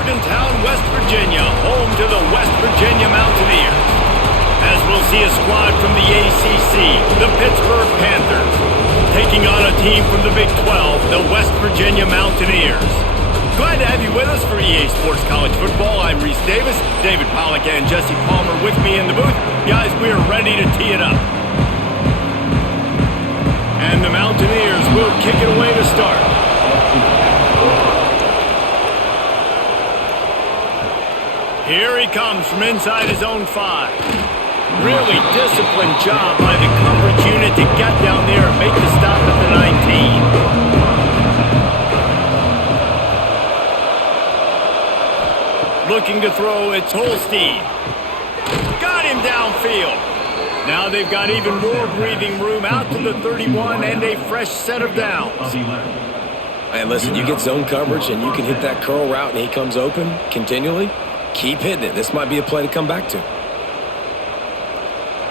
Morgantown, West Virginia, home to the West Virginia Mountaineers. As we'll see a squad from the ACC, the Pittsburgh Panthers, taking on a team from the Big 12, the West Virginia Mountaineers. Glad to have you with us for EA Sports College Football. I'm Reese Davis, David Pollack and Jesse Palmer with me in the booth. Guys, we are ready to tee it up. And the Mountaineers will kick it away to start. Here he comes from inside his own 5. Really disciplined job by the coverage unit to get down there and make the stop at the 19. Looking to throw, it's Holstein. Got him downfield. Now they've got even more breathing room out to the 31 and a fresh set of downs. And listen, you get zone coverage and you can hit that curl route and he comes open continually. Keep hitting it. This might be a play to come back to.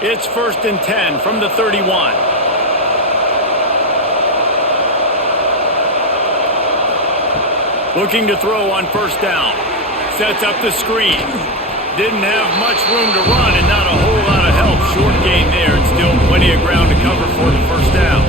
It's 1st and 10 from the 31. Looking to throw on 1st down. Sets up the screen. Didn't have much room to run and not a whole lot of help. Short gain there and still plenty of ground to cover for the 1st down.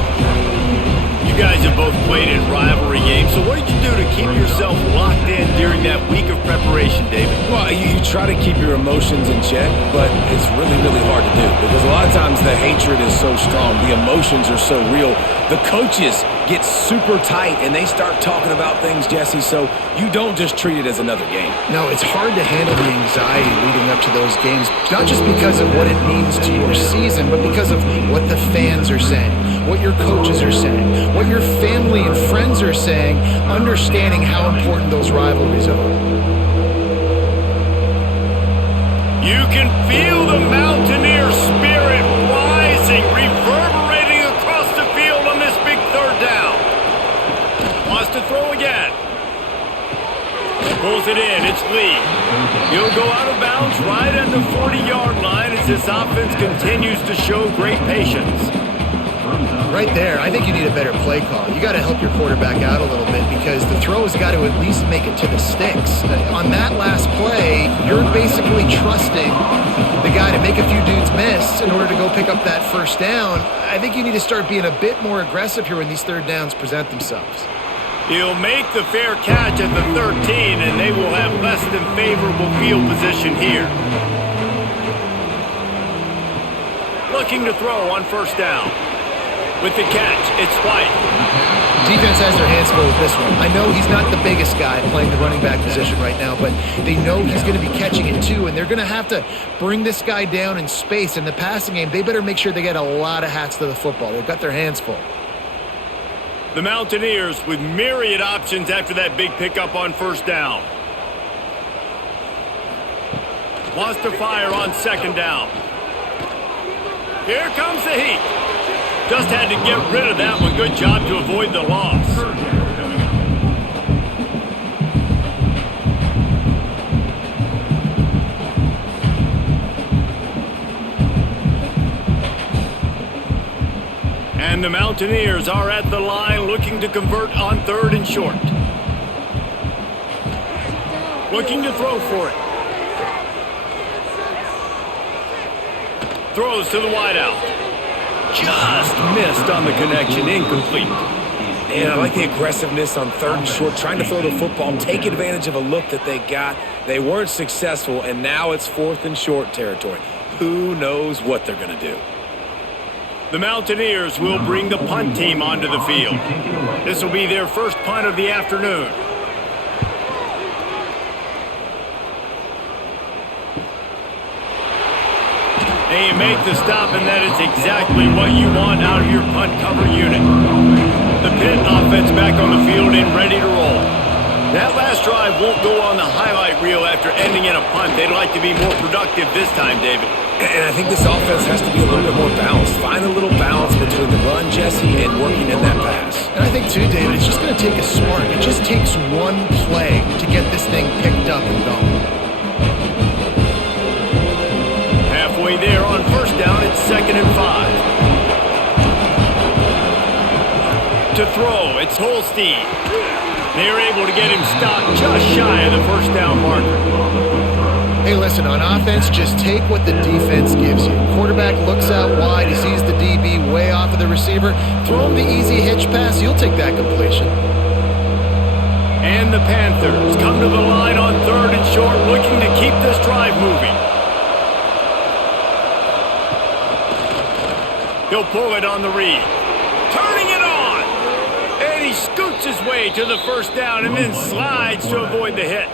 You guys have both played in rivalry games, so what did you do to keep yourself locked in during that week of preparation, David? Well, you try to keep your emotions in check, but it's really, really hard to do because a lot of times the hatred is so strong, the emotions are so real. The coaches get super tight and they start talking about things, Jesse, so you don't just treat it as another game. No, it's hard to handle the anxiety leading up to those games, not just because of what it means to your season, but because of what the fans are saying, what your coaches are saying, what your family and friends are saying, understanding how important those rivalries are. You can feel the Mountaineer spirit rising, reverberating across the field on this big 3rd down. Wants to throw again. Pulls it in, it's Lee. He'll go out of bounds right at the 40-yard line as this offense continues to show great patience. Right there, I think you need a better play call. You got to help your quarterback out a little bit because the throw has got to at least make it to the sticks. On that last play, you're basically trusting the guy to make a few dudes miss in order to go pick up that 1st down. I think you need to start being a bit more aggressive here when these 3rd downs present themselves. He'll make the fair catch at the 13, and they will have less than favorable field position here. Looking to throw on 1st down. With the catch, it's White. Defense has their hands full with this one. I know he's not the biggest guy playing the running back position right now, but they know he's going to be catching it too, and they're going to have to bring this guy down in space. In the passing game, they better make sure they get a lot of hats to the football. They've got their hands full. The Mountaineers with myriad options after that big pickup on 1st down. Wants to fire on 2nd down. Here comes the heat. Just had to get rid of that one. Good job to avoid the loss. And the Mountaineers are at the line looking to convert on 3rd and short. Looking to throw for it. Throws to the wideout. Just missed on the connection, incomplete. And I like the aggressiveness on 3rd and short, trying to throw the football, take advantage of a look that they got. They weren't successful, and now it's 4th and short territory. Who knows what they're going to do? The Mountaineers will bring the punt team onto the field. This will be their 1st punt of the afternoon. And you make the stop, and that is exactly what you want out of your punt cover unit. The Pitt offense back on the field and ready to roll. That last drive won't go on the highlight reel after ending in a punt. They'd like to be more productive this time, David. And I think this offense has to be a little bit more balanced. Find a little balance between the run, Jesse, and working in that pass. And I think, too, David, it's just going to take a spark. It just takes one play to get this thing picked up and going. Halfway there on 1st down, it's 2nd and 5. To throw, it's Holstein. They are able to get him stopped just shy of the first down marker. Hey, listen, on offense, just take what the defense gives you. Quarterback looks out wide. He sees the DB way off of the receiver. Throw him the easy hitch pass. You'll take that completion. And the Panthers come to the line on 3rd and short, looking to keep this drive moving. He'll pull it on the read. Turning it on! And he scoots his way to the first down and then slides to avoid the hit.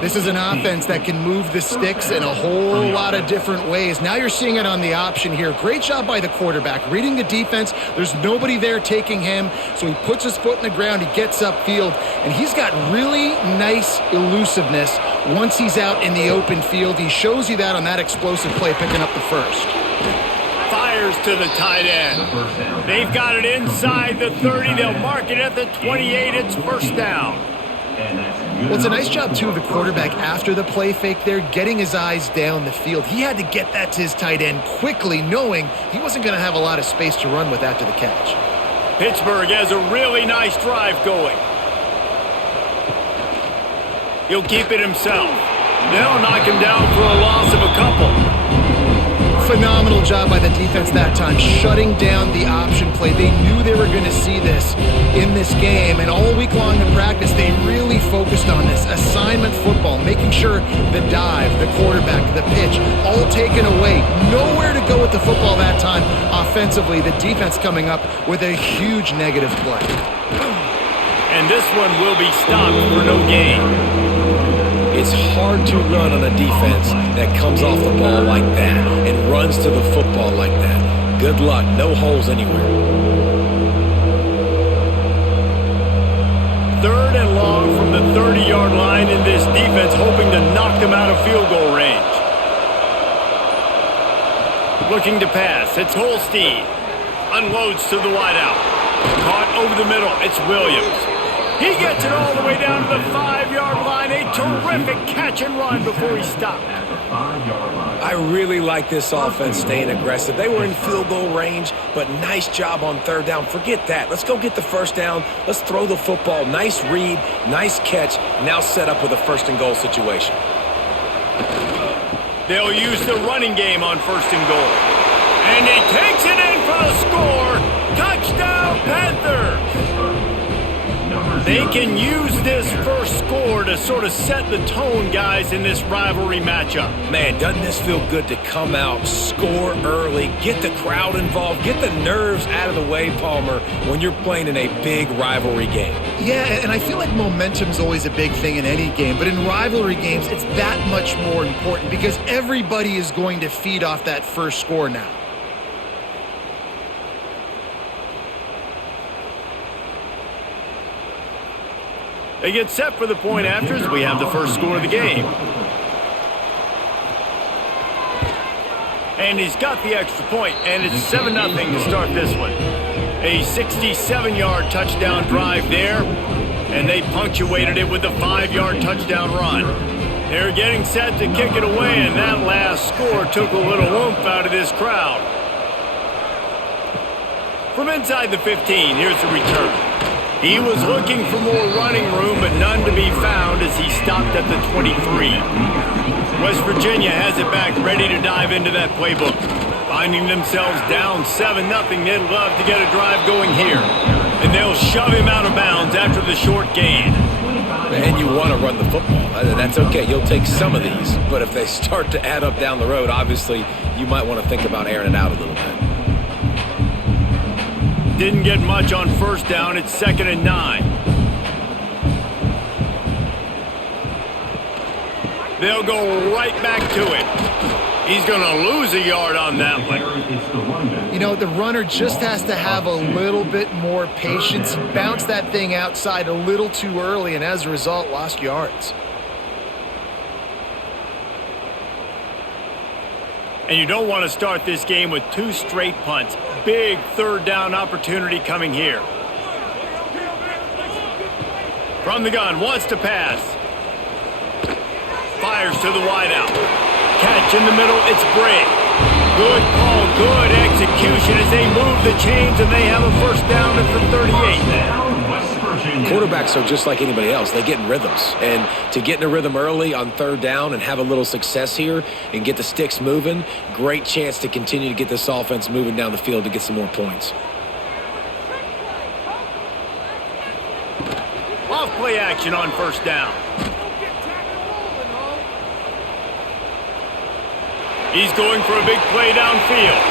This is an offense that can move the sticks in a whole lot of different ways. Now you're seeing it on the option here. Great job by the quarterback. Reading the defense, there's nobody there taking him, so he puts his foot in the ground, he gets upfield, and he's got really nice elusiveness once he's out in the open field. He shows you that on that explosive play, picking up the first. Fires to the tight end. They've got it inside the 30. They'll mark it at the 28. It's first down. Well, it's a nice job, too, of the quarterback after the play fake there, getting his eyes down the field. He had to get that to his tight end quickly, knowing he wasn't going to have a lot of space to run with after the catch. Pittsburgh has a really nice drive going. He'll keep it himself. They'll knock him down for a loss of a couple. Phenomenal job by the defense that time, shutting down the option play. They knew they were going to see this in this game, and all week long in practice, they really focused on this assignment football, making sure the dive, the quarterback, the pitch, all taken away. Nowhere to go with the football that time offensively. The defense coming up with a huge negative play. And this one will be stopped for no gain. It's hard to run on a defense that comes off the ball like that and runs to the football like that. Good luck. No holes anywhere. 3rd and long from the 30-yard line in this defense, hoping to knock them out of field goal range. Looking to pass. It's Holstein. Unloads to the wideout. Caught over the middle. It's Williams. He gets it all the way down to the 5-yard line. A terrific catch and run before he stopped. I really like this offense staying aggressive. They were in field goal range, but nice job on 3rd down. Forget that. Let's go get the first down. Let's throw the football. Nice read, nice catch. Now set up with a 1st and goal situation. They'll use the running game on 1st and goal. And he takes it in for the score. Touchdown, Panthers! They can use this first score to sort of set the tone, guys, in this rivalry matchup. Man, doesn't this feel good to come out, score early, get the crowd involved, get the nerves out of the way, Palmer, when you're playing in a big rivalry game? Yeah, and I feel like momentum's always a big thing in any game, but in rivalry games, it's that much more important because everybody is going to feed off that first score now. They get set for the point afters. We have the first score of the game. And he's got the extra point, and it's 7-0 to start this one. A 67-yard touchdown drive there, and they punctuated it with a 5-yard touchdown run. They're getting set to kick it away, and that last score took a little oomph out of this crowd. From inside the 15, here's the return. He was looking for more running room, but none to be found as he stopped at the 23. West Virginia has it back, ready to dive into that playbook. Finding themselves down 7-0, they'd love to get a drive going here. And they'll shove him out of bounds after the short gain. And you want to run the football. That's okay. You'll take some of these. But if they start to add up down the road, obviously you might want to think about airing it out a little bit. Didn't get much on 1st down. It's 2nd and 9. They'll go right back to it. He's going to lose a yard on that one. You know, the runner just has to have a little bit more patience. He bounced that thing outside a little too early, and as a result, lost yards. And you don't want to start this game with 2 straight punts. Big 3rd down opportunity coming here. From the gun, wants to pass. Fires to the wideout. Catch in the middle, it's Bray. Good call, good execution as they move the chains, and they have a 1st down at the 38. quarterbacks are just like anybody else. They get in rhythms. And to get in a rhythm early on third down and have a little success here and get the sticks moving, great chance to continue to get this offense moving down the field to get some more points. Off play action on first down. He's going for a big play downfield.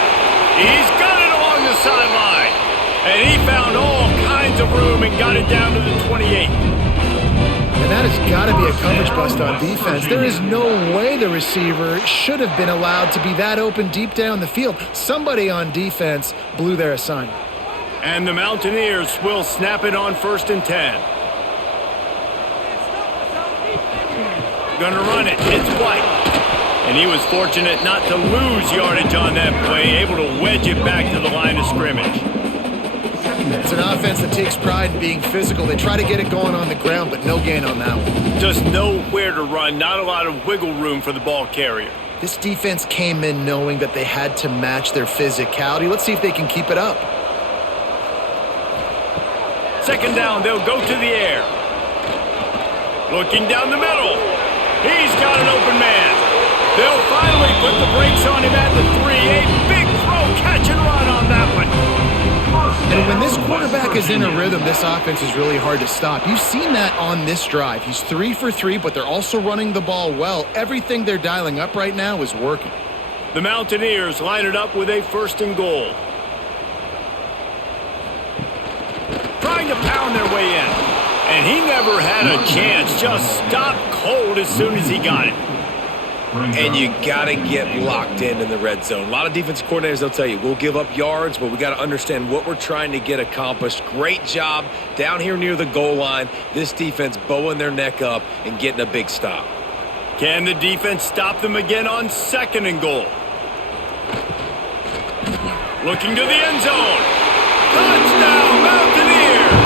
He's got it along the sideline. And he found all kinds of room and got it down to the 28. And that has got to be a coverage bust on defense. There is no way the receiver should have been allowed to be that open deep down the field. Somebody on defense blew their assignment. And the Mountaineers will snap it on 1st and 10. Gonna run it. It's White. And he was fortunate not to lose yardage on that play, able to wedge it back to the line of scrimmage. It's an offense that takes pride in being physical. They try to get it going on the ground, but no gain on that one. Just nowhere to run, not a lot of wiggle room for the ball carrier. This defense came in knowing that they had to match their physicality. Let's see if they can keep it up. 2nd down, they'll go to the air. Looking down the middle. He's got an open man. They'll finally put the brakes on him at the 3. A big throw, catch and run on that one. And when this quarterback is in a rhythm, this offense is really hard to stop. You've seen that on this drive. He's 3 for 3, but they're also running the ball well. Everything they're dialing up right now is working. The Mountaineers line it up with a 1st and goal. Trying to pound their way in. And he never had a chance. Just stopped cold as soon as he got it. And you got to get locked in the red zone. A lot of defensive coordinators, they'll tell you, we'll give up yards, but we got to understand what we're trying to get accomplished. Great job down here near the goal line. This defense bowing their neck up and getting a big stop. Can the defense stop them again on 2nd and goal? Looking to the end zone. Touchdown, Mountaineers!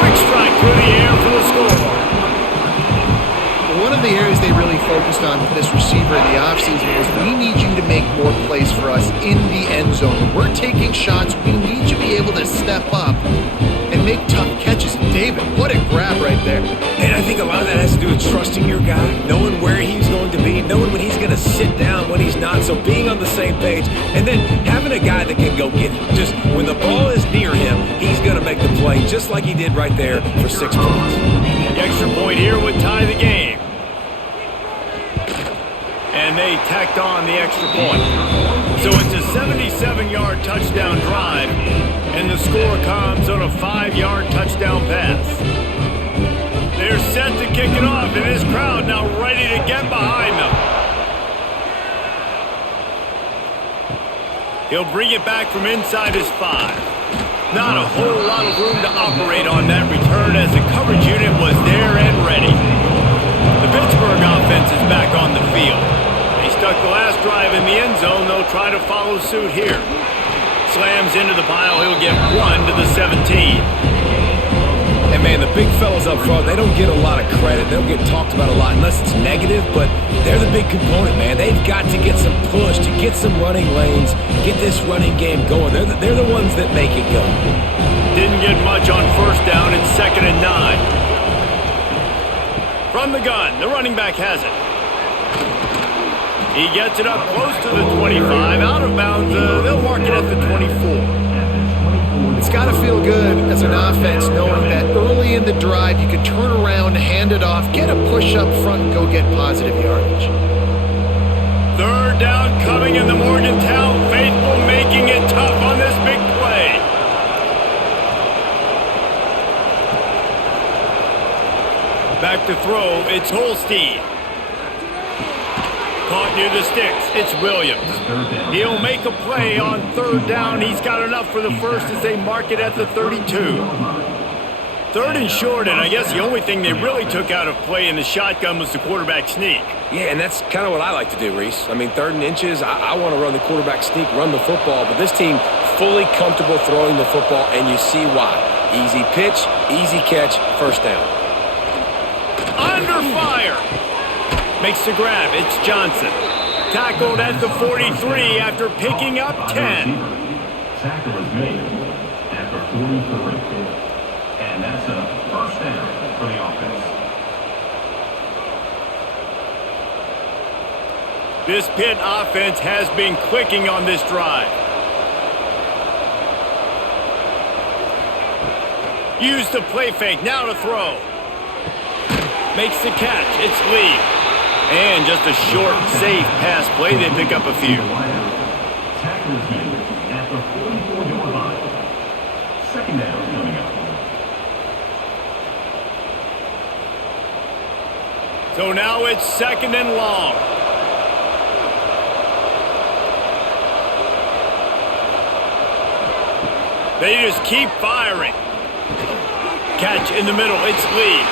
Quick strike through the air for the score. One of the areas they really focused on with this receiver in the offseason was we need you to make more plays for us in the end zone. When we're taking shots, we need you to be able to step up and make tough catches. David, what a grab right there. And I think a lot of that has to do with trusting your guy, knowing where he's going to be, knowing when he's going to sit down, when he's not. So being on the same page, and then having a guy that can go get it. Just when the ball is near him, he's going to make the play, just like he did right there for 6 points. The extra point here would tie the game. And they tacked on the extra point. So it's a 77-yard touchdown drive, and the score comes on a 5-yard touchdown pass. They're set to kick it off, and this crowd now ready to get behind them. He'll bring it back from inside his 5. Not a whole lot of room to operate on that return as the coverage unit was there and ready. The Pittsburgh offense is back on the field. They stuck the last drive in the end zone. They'll try to follow suit here. Slams into the pile. He'll get 1 to the 17. And, man, the big fellas up front, they don't get a lot of credit. They don't get talked about a lot unless it's negative, but they're the big component, man. They've got to get some push, to get some running lanes, get this running game going. They're the ones that make it go. Didn't get much on 1st down and 2nd and 9. From the gun, the running back has it. He gets it up close to the 25, out of bounds. They'll mark it at the 24. It's got to feel good as an offense knowing that early in the drive you can turn around, hand it off, get a push up front, and go get positive yardage. 3rd down coming in the Morgantown faithful, making it tough on this big play. Back to throw, it's Holstein. Caught near the sticks, it's Williams. He'll make a play on 3rd down. He's got enough for the first as they mark it at the 32. 3rd and short, and I guess the only thing they really took out of play in the shotgun was the quarterback sneak. Yeah, and that's kind of what I like to do, Reese. I mean, 3rd and inches, I want to run the quarterback sneak, run the football, but this team fully comfortable throwing the football, and you see why. Easy pitch, easy catch, 1st down. Under fire. Makes the grab. It's Johnson. Tackled at the 43 after picking up 10. Tackle is made at the 43. And that's a 1st for the offense. This Pitt offense has been clicking on this drive. Use the play fake, now to throw. Makes the catch, it's Lee. And just a short, safe pass play, they pick up a few. Tackles made at the 44-yard line. Second down coming up. So now it's second and long. They just keep firing. Catch in the middle, it's Lee.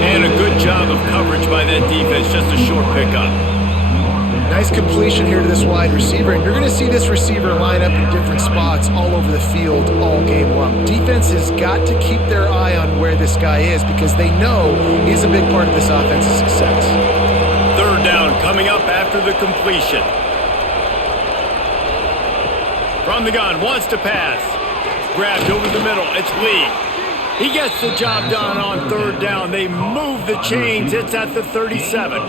And a good job of coverage by that defense, just a short pickup. Nice completion here to this wide receiver, and you're going to see this receiver line up in different spots all over the field all game long. Defense has got to keep their eye on where this guy is because they know he's a big part of this offense's success. Third down coming up after the completion. From the gun, wants to pass. Grabbed over the middle, it's Lee. He gets the job done on third down. They move the chains. It's at the 37.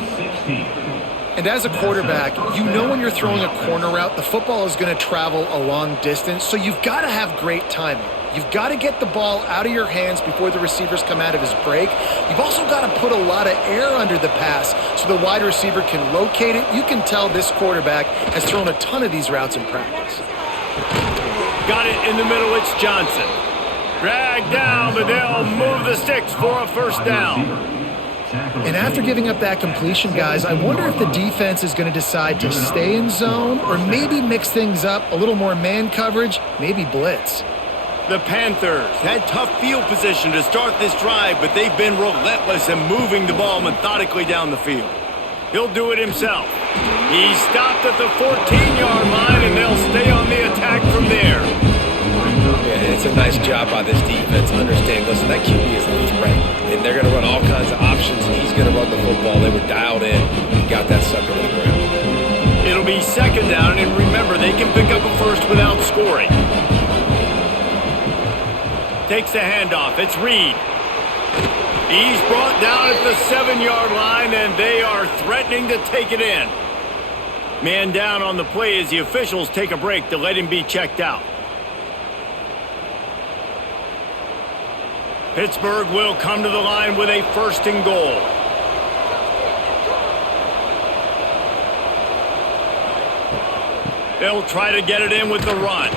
And as a quarterback, you know when you're throwing a corner route, the football is going to travel a long distance, so you've got to have great timing. You've got to get the ball out of your hands before the receivers come out of his break. You've also got to put a lot of air under the pass so the wide receiver can locate it. You can tell this quarterback has thrown a ton of these routes in practice. Got it in the middle, it's Johnson. Dragged down, but they'll move the sticks for a first down. And after giving up that completion, guys, I wonder if the defense is going to decide to stay in zone or maybe mix things up, a little more man coverage, maybe blitz. The Panthers had tough field position to start this drive, but they've been relentless in moving the ball methodically down the field. He'll do it himself. He's stopped at the 14-yard line, and they'll stay on the attack from there. Yeah, it's a nice job by this defense. Understand, listen, that QB is a threat, and they're going to run all kinds of options, and he's going to run the football. They were dialed in and got that sucker on the ground. It'll be second down, and remember, they can pick up a first without scoring. Takes the handoff. It's Reed. He's brought down at the 7-yard line, and they are threatening to take it in. Man down on the play as the officials take a break to let him be checked out. Pittsburgh will come to the line with a first and goal. They'll try to get it in with the run.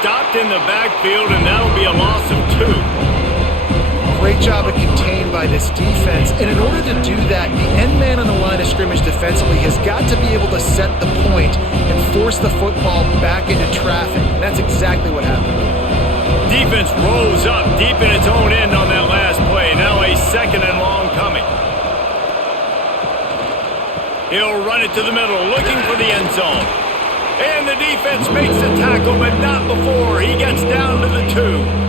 Stopped in the backfield, and that'll be a loss of 2. Great job of contained by this defense. And in order to do that, the end man on the line of scrimmage defensively has got to be able to set the point and force the football back into traffic. And that's exactly what happened. Defense rose up deep in its own end on that last play. Now a second and long coming. He'll run it to the middle, looking for the end zone. And the defense makes the tackle, but not before he gets down to the 2.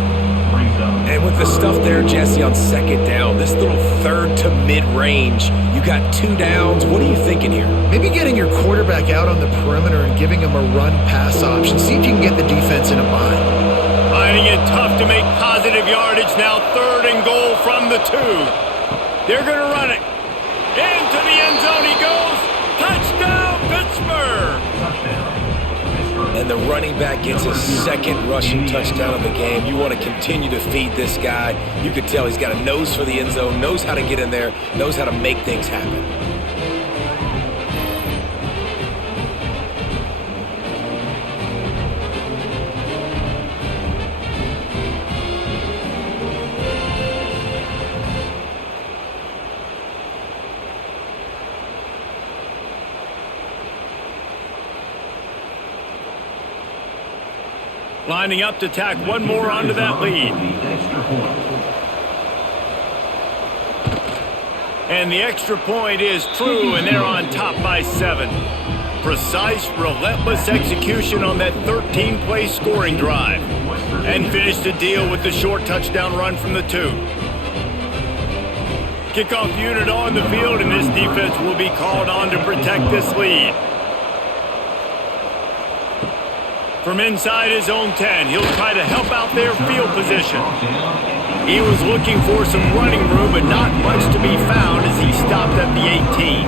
And with the stuff there, Jesse, on second down, this little third to mid-range, you got 2 downs. What are you thinking here? Maybe getting your quarterback out on the perimeter and giving him a run-pass option. See if you can get the defense in a bind. Finding it tough to make positive yardage now. Third and goal from the 2. They're going to run it. Into the end zone he goes. Touchdown, Pittsburgh! And the running back gets his second rushing touchdown of the game. You want to continue to feed this guy. You could tell he's got a nose for the end zone, knows how to get in there, knows how to make things happen. Lining up to tack one more onto that lead. And the extra point is true, and they're on top by 7. Precise, relentless execution on that 13-play scoring drive. And finished the deal with the short touchdown run from the 2. Kickoff unit on the field, and this defense will be called on to protect this lead. From inside his own 10, he'll try to help out their field position. He was looking for some running room, but not much to be found as he stopped at the 18.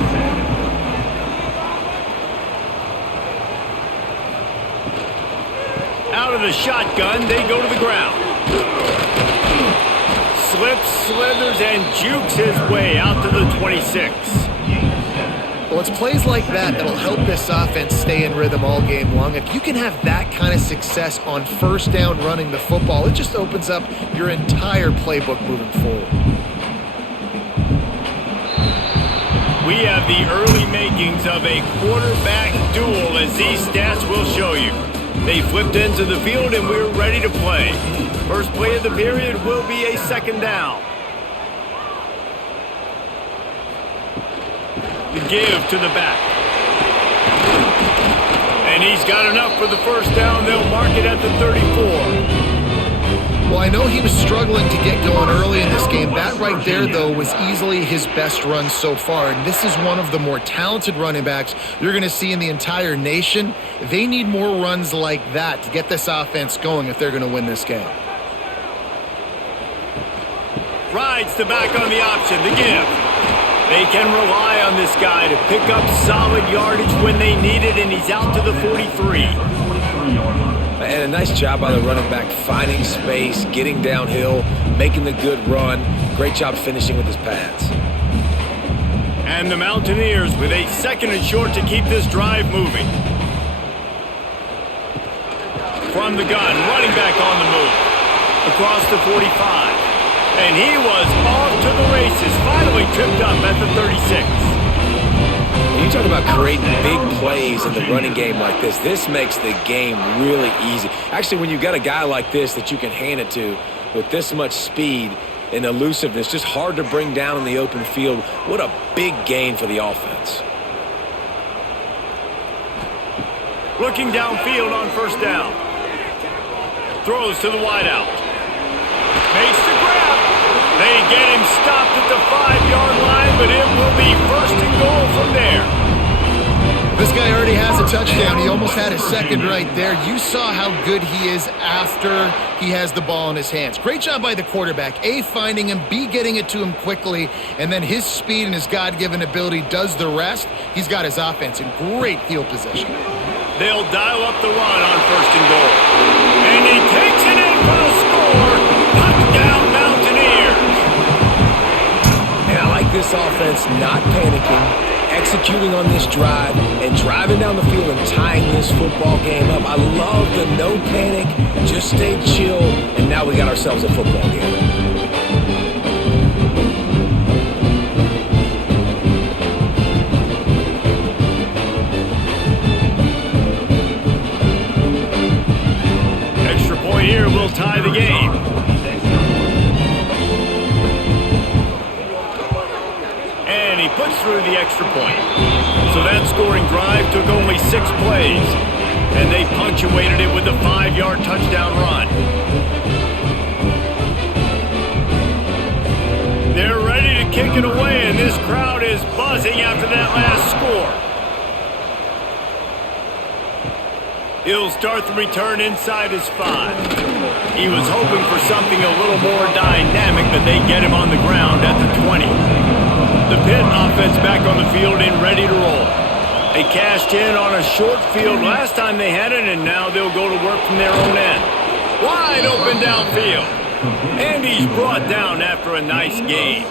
Out of the shotgun, they go to the ground. Slips, slithers, and jukes his way out to the 26. Well, it's plays like that that'll help this offense stay in rhythm all game long. If you can have that kind of success on first down running the football, it just opens up your entire playbook moving forward. We have the early makings of a quarterback duel, as these stats will show you. They flipped into the field and we're ready to play. First play of the period will be a second down. The give to the back. And he's got enough for the first down. They'll mark it at the 34. Well, I know he was struggling to get going early in this game. That right there, though, was easily his best run so far. And this is one of the more talented running backs you're going to see in the entire nation. They need more runs like that to get this offense going if they're going to win this game. Rides the back on the option, the give. They can rely on this guy to pick up solid yardage when they need it, and he's out to the 43. And a nice job by the running back, finding space, getting downhill, making the good run. Great job finishing with his pads. And the Mountaineers with a second and short to keep this drive moving. From the gun, running back on the move. Across the 45. And he was off to the races, finally tripped up at the 36. You talk about creating big plays in the running game like this. This makes the game really easy. Actually, when you've got a guy like this that you can hand it to with this much speed and elusiveness, just hard to bring down in the open field. What a big gain for the offense. Looking downfield on first down. Throws to the wideout. Makes the grab. They get him stopped at the 5-yard line, but it will be first and goal from there. This guy already has a touchdown. He almost had a second right there. You saw how good he is after he has the ball in his hands. Great job by the quarterback. A, finding him, B, getting it to him quickly, and then his speed and his God-given ability does the rest. He's got his offense in great field position. They'll dial up the run on first and goal. And he takes it in for the score. Touchdown, Mountaineers. And I like this offense not panicking, executing on this drive, and driving down the field and tying this football game up. I love the no panic, just stay chill, and now we got ourselves a football game. Extra point here will tie the game. And he puts through the extra point. So that scoring drive took only 6 plays, and they punctuated it with a 5-yard touchdown run. They're ready to kick it away, and this crowd is buzzing after that last score. He'll start the return inside his 5. He was hoping for something a little more dynamic, but they get him on the ground at the 20. The Pitt offense back on the field and ready to roll. They cashed in on a short field last time they had it, and now they'll go to work from their own end. Wide open downfield. And he's brought down after a nice gain.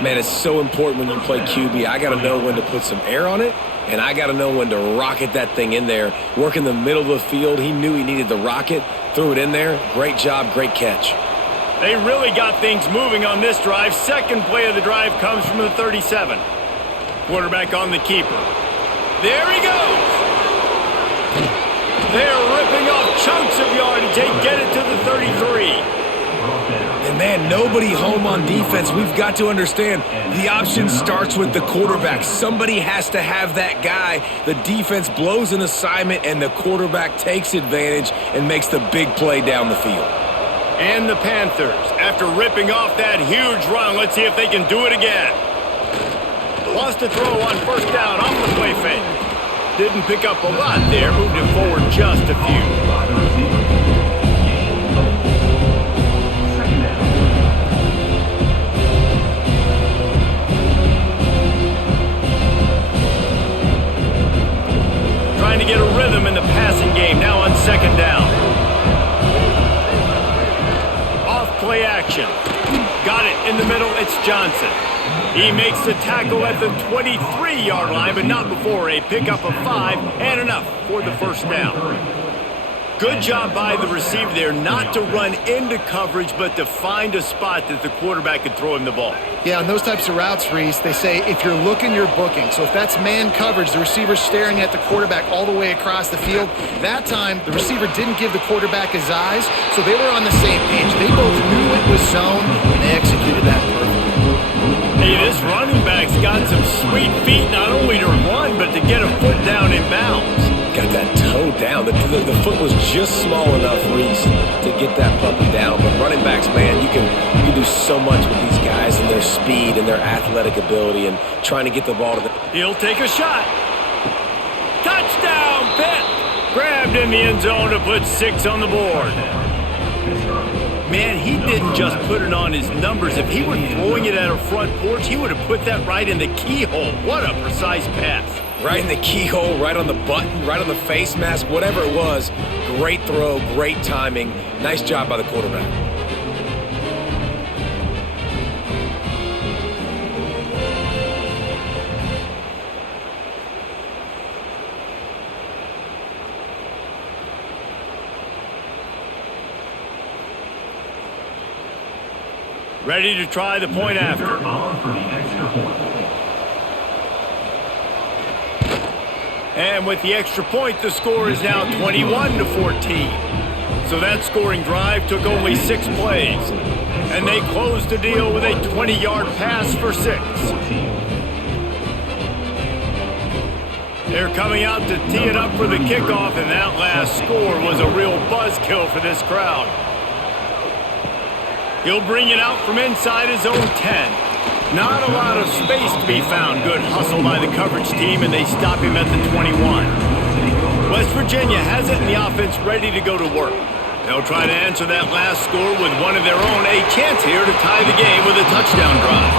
Man, it's so important when you play QB. I got to know when to put some air on it, and I got to know when to rocket that thing in there. Work in the middle of the field. He knew he needed the rocket, threw it in there. Great job, great catch. They really got things moving on this drive. Second play of the drive comes from the 37. Quarterback on the keeper. There he goes. They're ripping off chunks of yardage. They get it to the 33. And man, nobody home on defense. We've got to understand the option starts with the quarterback. Somebody has to have that guy. The defense blows an assignment, and the quarterback takes advantage and makes the big play down the field. And the Panthers, after ripping off that huge run, let's see if they can do it again. Wants to throw on first down off the play fake. Didn't pick up a lot there, moved it forward just a few. Johnson. He makes the tackle at the 23-yard line, but not before a pickup of 5 and enough for the first down. Good job by the receiver there not to run into coverage, but to find a spot that the quarterback could throw him the ball. Yeah, on those types of routes, Reese, they say if you're looking, you're booking. So if that's man coverage, the receiver's staring at the quarterback all the way across the field. That time, the receiver didn't give the quarterback his eyes, so they were on the same page. They both knew it was zone, and they executed that perfectly. Hey, this running back's got some sweet feet, not only to run, but to get a foot down in bounds. Got that toe down. The foot was just small enough, Reese, to get that puppy down. But running backs, man, you can do so much with these guys and their speed and their athletic ability and trying to get the ball to the... He'll take a shot. Touchdown, Pitt! Grabbed in the end zone to put 6 on the board. Man, he didn't just put it on his numbers. If he were throwing it at a front porch, he would have put that right in the keyhole. What a precise pass. Right in the keyhole, right on the button, right on the face mask, whatever it was. Great throw, great timing. Nice job by the quarterback. Ready to try the point after. On for the extra point. And with the extra point, the score is now 21-14. So that scoring drive took only 6 plays. And they closed the deal with a 20-yard pass for 6. They're coming out to tee it up for the kickoff, and that last score was a real buzzkill for this crowd. He'll bring it out from inside his own 10. Not a lot of space to be found. Good hustle by the coverage team, and they stop him at the 21. West Virginia has it in the offense ready to go to work. They'll try to answer that last score with one of their own. A chance here to tie the game with a touchdown drive.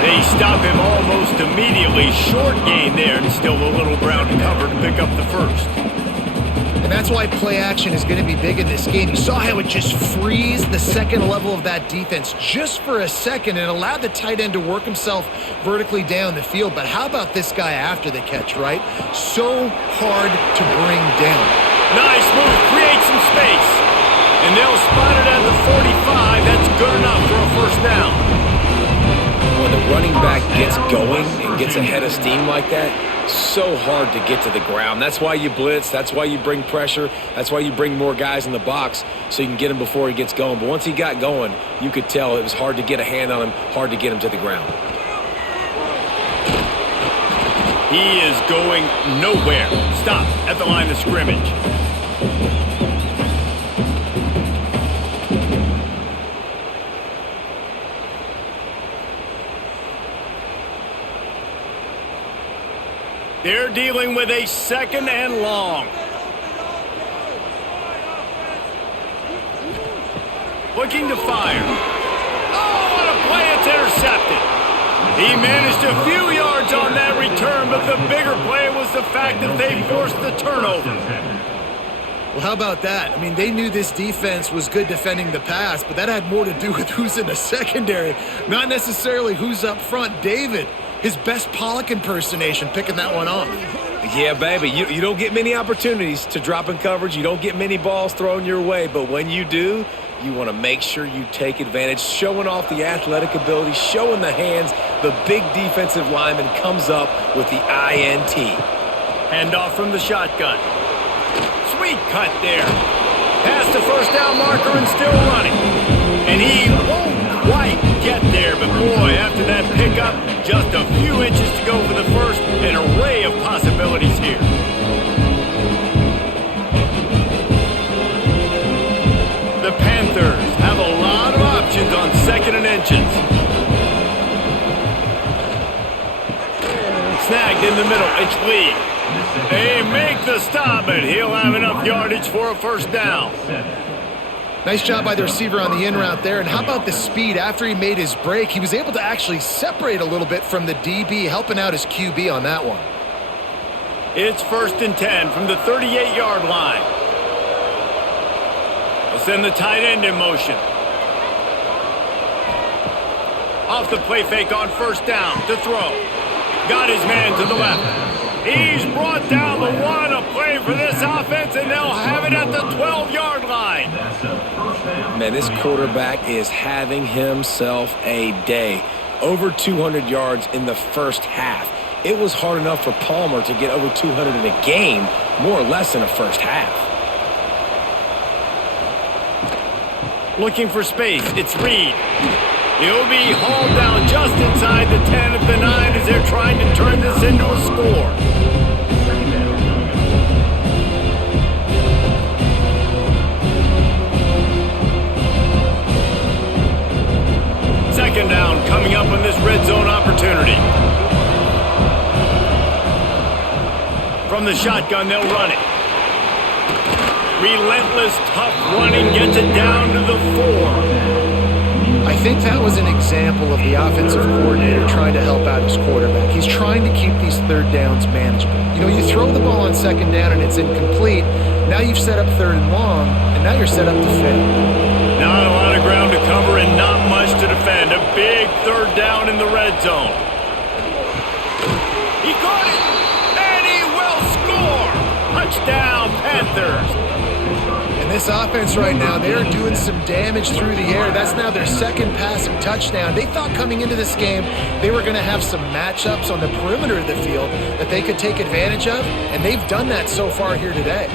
They stop him almost immediately. Short gain there, and still a little ground to cover to pick up the first. And that's why play action is going to be big in this game. You saw how it just freezed the second level of that defense just for a second and allowed the tight end to work himself vertically down the field. But how about this guy after the catch, right? So hard to bring down. Nice move, create some space. And they'll spot it at the 45. That's good enough for a first down. When the running back gets going and gets ahead of steam like that, so hard to get to the ground. That's why you blitz. That's why you bring pressure. That's why you bring more guys in the box so you can get him before he gets going. But once he got going, you could tell it was hard to get a hand on him, hard to get him to the ground. He is going nowhere. Stop at the line of scrimmage. They're dealing with a 2nd and long. Looking to fire. Oh, what a play. It's intercepted. He managed a few yards on that return, but the bigger play was the fact that they forced the turnover. Well, how about that? I mean, they knew this defense was good defending the pass, but that had more to do with who's in the secondary, not necessarily who's up front. David, his best Pollock impersonation, picking that one off. Yeah, baby, you don't get many opportunities to drop in coverage. You don't get many balls thrown your way, but when you do, you want to make sure you take advantage, showing off the athletic ability, showing the hands. The big defensive lineman comes up with the INT. Handoff from the shotgun. Sweet cut there. Past the first down marker and still running. And he won't quite get there, but boy, after that pickup, just a few inches to go for the first. An array of possibilities here. The Panthers have a lot of options on 2nd and inches. Snagged in the middle, it's Lee. They make the stop, but he'll have enough yardage for a first down. Nice job by the receiver on the in route there. And how about the speed after he made his break? He was able to actually separate a little bit from the DB, helping out his QB on that one. It's 1st and 10 from the 38-yard line. They'll send the tight end in motion. Off the play fake on first down to throw. Got his man to the left. He's brought down the one. A play for this offense, and they'll have it at the 12-yard line. Man, this quarterback is having himself a day. Over 200 yards in the first half. It was hard enough for Palmer to get over 200 in a game, more or less in the first half. Looking for space. It's Reed. He'll be hauled down just inside the 10 at the 9 as they're trying to turn this into a score. Second down coming up on this red zone opportunity. From the shotgun, they'll run it. Relentless, tough running gets it down to the 4. I think that was an example of the offensive coordinator trying to help out his quarterback. He's trying to keep these third downs manageable. You know, you throw the ball on second down and it's incomplete. Now you've set up third and long, and now you're set up to fail. Not a lot of ground to cover and not much to defend. A big third down in the red zone. He caught it, and he will score. Touchdown, Panthers. This offense right now, they're doing some damage through the air. That's now their second passing touchdown. They thought coming into this game they were going to have some matchups on the perimeter of the field that they could take advantage of, and they've done that so far here today.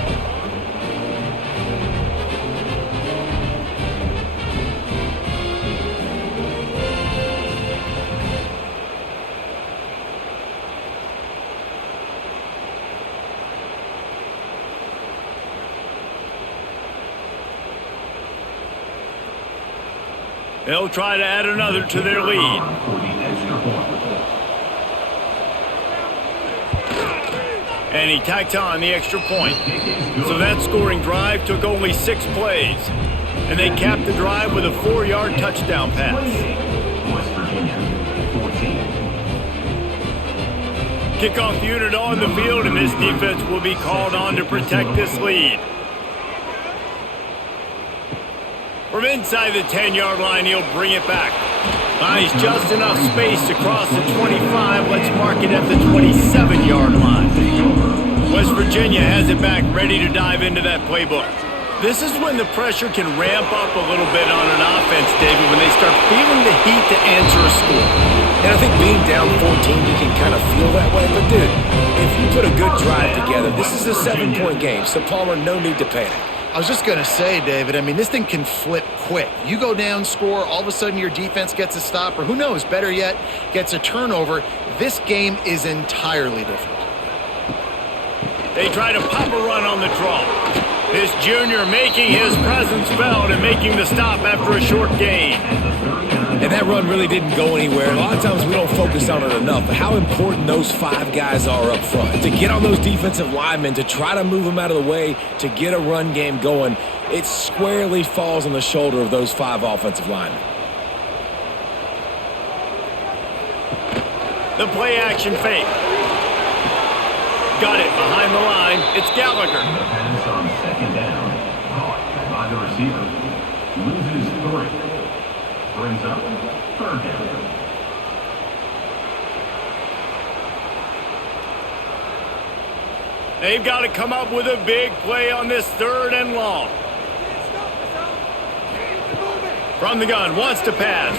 They'll try to add another to their lead. And he tacked on the extra point. So that scoring drive took only 6 plays. And they capped the drive with a 4-yard touchdown pass. Kickoff unit on the field, and this defense will be called on to protect this lead. From inside the 10-yard line, he'll bring it back. Buys just enough space to cross the 25. Let's mark it at the 27-yard line. West Virginia has it back, ready to dive into that playbook. This is when the pressure can ramp up a little bit on an offense, David, when they start feeling the heat to answer a score. And I think being down 14, you can kind of feel that way. But, dude, if you put a good drive together, this is a 7-point game, so Palmer, no need to panic. I was just going to say, David, I mean, this thing can flip quick. You go down, score, all of a sudden your defense gets a stop, or who knows, better yet, gets a turnover. This game is entirely different. They try to pop a run on the draw. This junior making his presence felt and making the stop after a short gain. And that run really didn't go anywhere. A lot of times we don't focus on it enough, but how important those 5 guys are up front. To get on those defensive linemen, to try to move them out of the way, to get a run game going, it squarely falls on the shoulder of those 5 offensive linemen. The play action fake. Got it behind the line. It's Gallagher. The pass on second down. Caught by the receiver. Loses 3. Brings up third down. They've got to come up with a big play on this third and long. From the gun, wants to pass.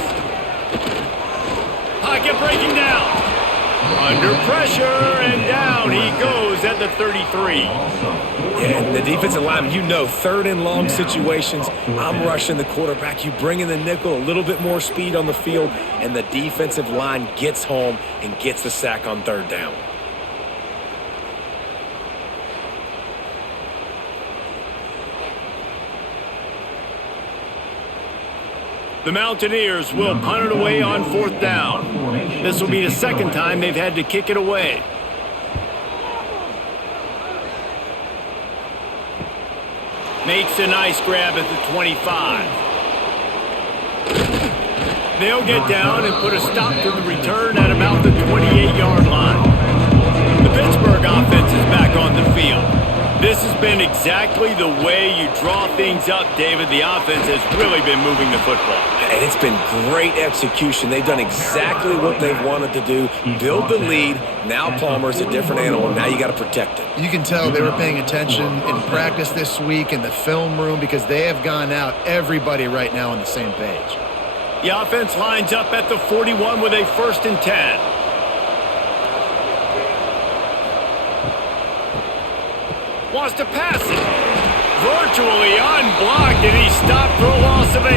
Pocket breaking down. Under pressure, and down he goes at the 33. And the defensive lineman, you know, third and long situations, I'm rushing the quarterback. You bring in the nickel, a little bit more speed on the field, and the defensive line gets home and gets the sack on third down. The Mountaineers will punt it away on 4th down. This will be the second time they've had to kick it away. Makes a nice grab at the 25. They'll get down and put a stop to the return at about the 28-yard line. The Pittsburgh offense is back on the field. This has been a exactly the way you draw things up, David. The offense has really been moving the football. And it's been great execution. They've done exactly what they've wanted to do. Build the lead. Now Palmer's a different animal. Now you got to protect him. You can tell they were paying attention in practice this week in the film room because they have gone out, everybody right now on the same page. The offense lines up at the 41 with a 1st and 10. Wants to pass it. Virtually unblocked, and he stopped for a loss of 8.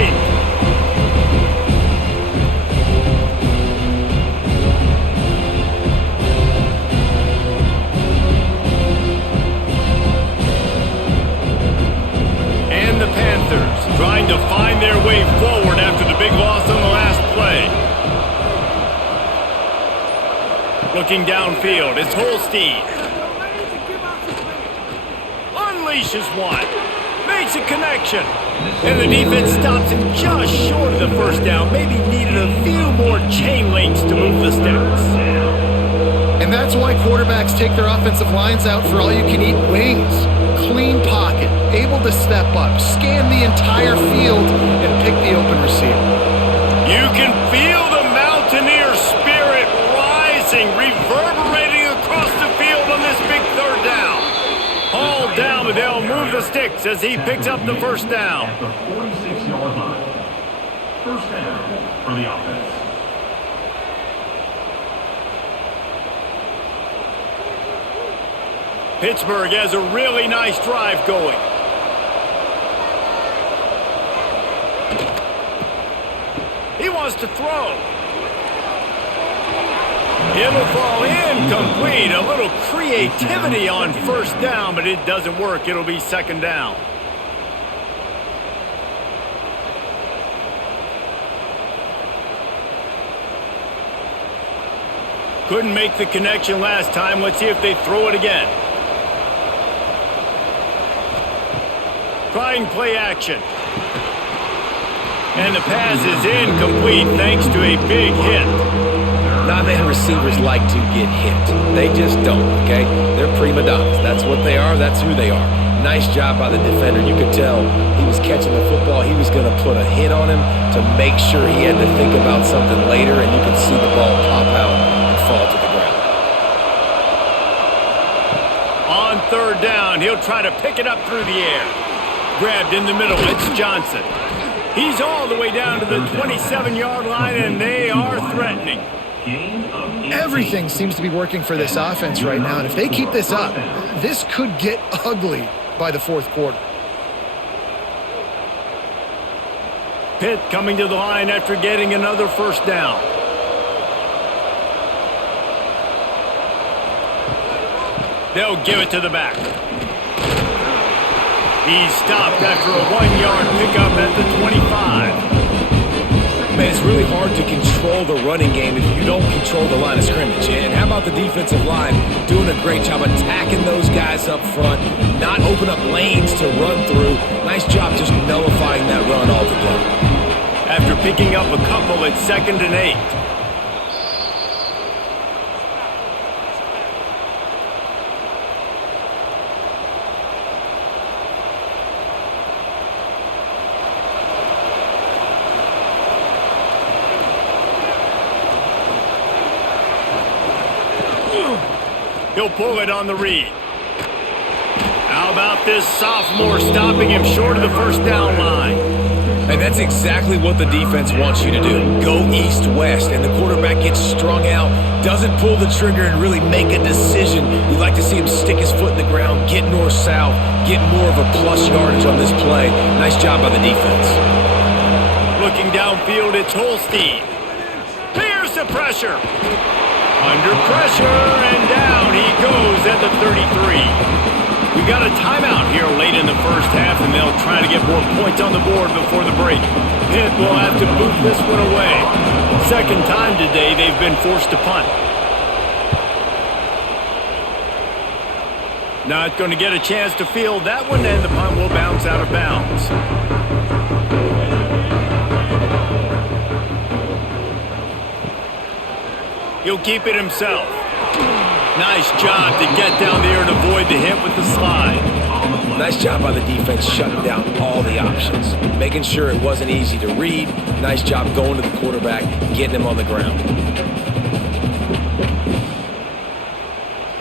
And the Panthers trying to find their way forward after the big loss on the last play. Looking downfield, it's Holstein. Unleashes one. Makes a connection. And the defense stops him just short of the 1st down. Maybe needed a few more chain links to move the sticks. And that's why quarterbacks take their offensive lines out for all-you-can-eat wings. Clean pocket, able to step up, scan the entire field, and pick the open receiver. You can feel the Mountaineer spirit rising, reverberating across the field on this big 3rd down. Hauled down, but they'll move the sticks as he picks up the 1st down. At the 46-yard line. 1st down for the offense. Pittsburgh has a really nice drive going. He wants to throw. It'll fall incomplete. A little creativity on 1st down, but it doesn't work. It'll be 2nd down. Couldn't make the connection last time. Let's see if they throw it again. Trying play action. And the pass is incomplete thanks to a big hit. Non-man receivers like to get hit. They just don't, okay? They're prima donnas. That's what they are. That's who they are. Nice job by the defender. You could tell he was catching the football. He was going to put a hit on him to make sure he had to think about something later, and you could see the ball pop out and fall to the ground. On 3rd down, he'll try to pick it up through the air. Grabbed in the middle. It's Johnson. He's all the way down to the 27-yard line, and they are threatening. Everything seems to be working for this offense right now, and if they keep this up, this could get ugly by the 4th quarter. Pitt coming to the line after getting another 1st down. They'll give it to the back. He's stopped after a 1-yard pickup at the 25. Man, it's really hard to control the running game if you don't control the line of scrimmage. And how about the defensive line doing a great job attacking those guys up front, not open up lanes to run through. Nice job just nullifying that run altogether. After picking up a couple, it's 2nd and 8. He'll pull it on the read. How about this sophomore stopping him short of the 1st down line? And that's exactly what the defense wants you to do. Go east-west, and the quarterback gets strung out, doesn't pull the trigger and really make a decision. We like to see him stick his foot in the ground, get north-south, get more of a plus yardage on this play. Nice job by the defense. Looking downfield, it's Holstein. Here's the pressure. Under pressure, and down he goes at the 33. We got a timeout here late in the 1st half, and they'll try to get more points on the board before the break. Pitt will have to boot this one away. 2nd time today they've been forced to punt. Not going to get a chance to field that one, and the punt will bounce out of bounds. He'll keep it himself. Nice job to get down there and avoid the hit with the slide. Nice job by the defense shutting down all the options, making sure it wasn't easy to read. Nice job going to the quarterback, getting him on the ground.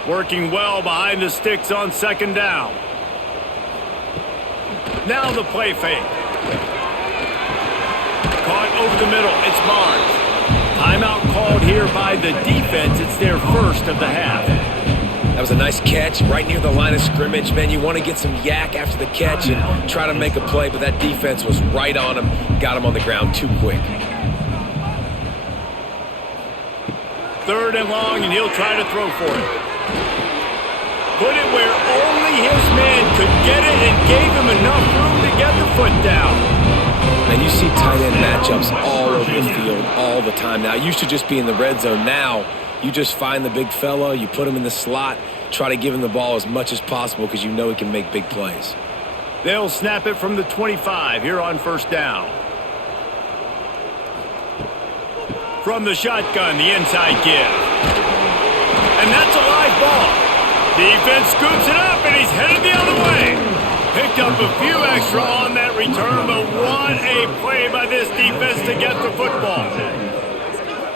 Working well behind the sticks on second down. Now the play fake. Caught over the middle. It's Barnes. Timeout called here by the defense. It's their first of the half. That was a nice catch right near the line of scrimmage. Man, you want to get some yak after the catch and try to make a play, but that defense was right on him. Got him on the ground too quick. Third and long, and he'll try to throw for it. Put it where only his man could get it and gave him enough room to get the foot down. And you see tight end matchups all over the field all the time now. It used to just be in the red zone. Now you just find the big fella, you put him in the slot, try to give him the ball as much as possible because you know he can make big plays. They'll snap it from the 25 here on first down. From the shotgun, the inside give. And that's a live ball. Defense scoops it up, and he's headed the other way. Picked up a few extra on that return, but what a play by this defense to get the football.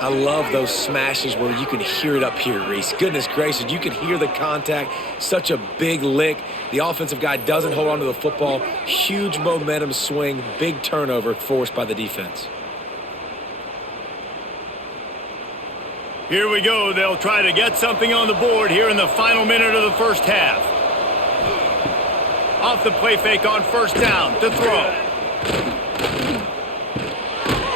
I love those smashes where you can hear it up here, Reese. Goodness gracious, you can hear the contact. Such a big lick. The offensive guy doesn't hold on to the football. Huge momentum swing, big turnover forced by the defense. Here we go. They'll try to get something on the board here in the final minute of the first half. Off the play fake on first down to throw.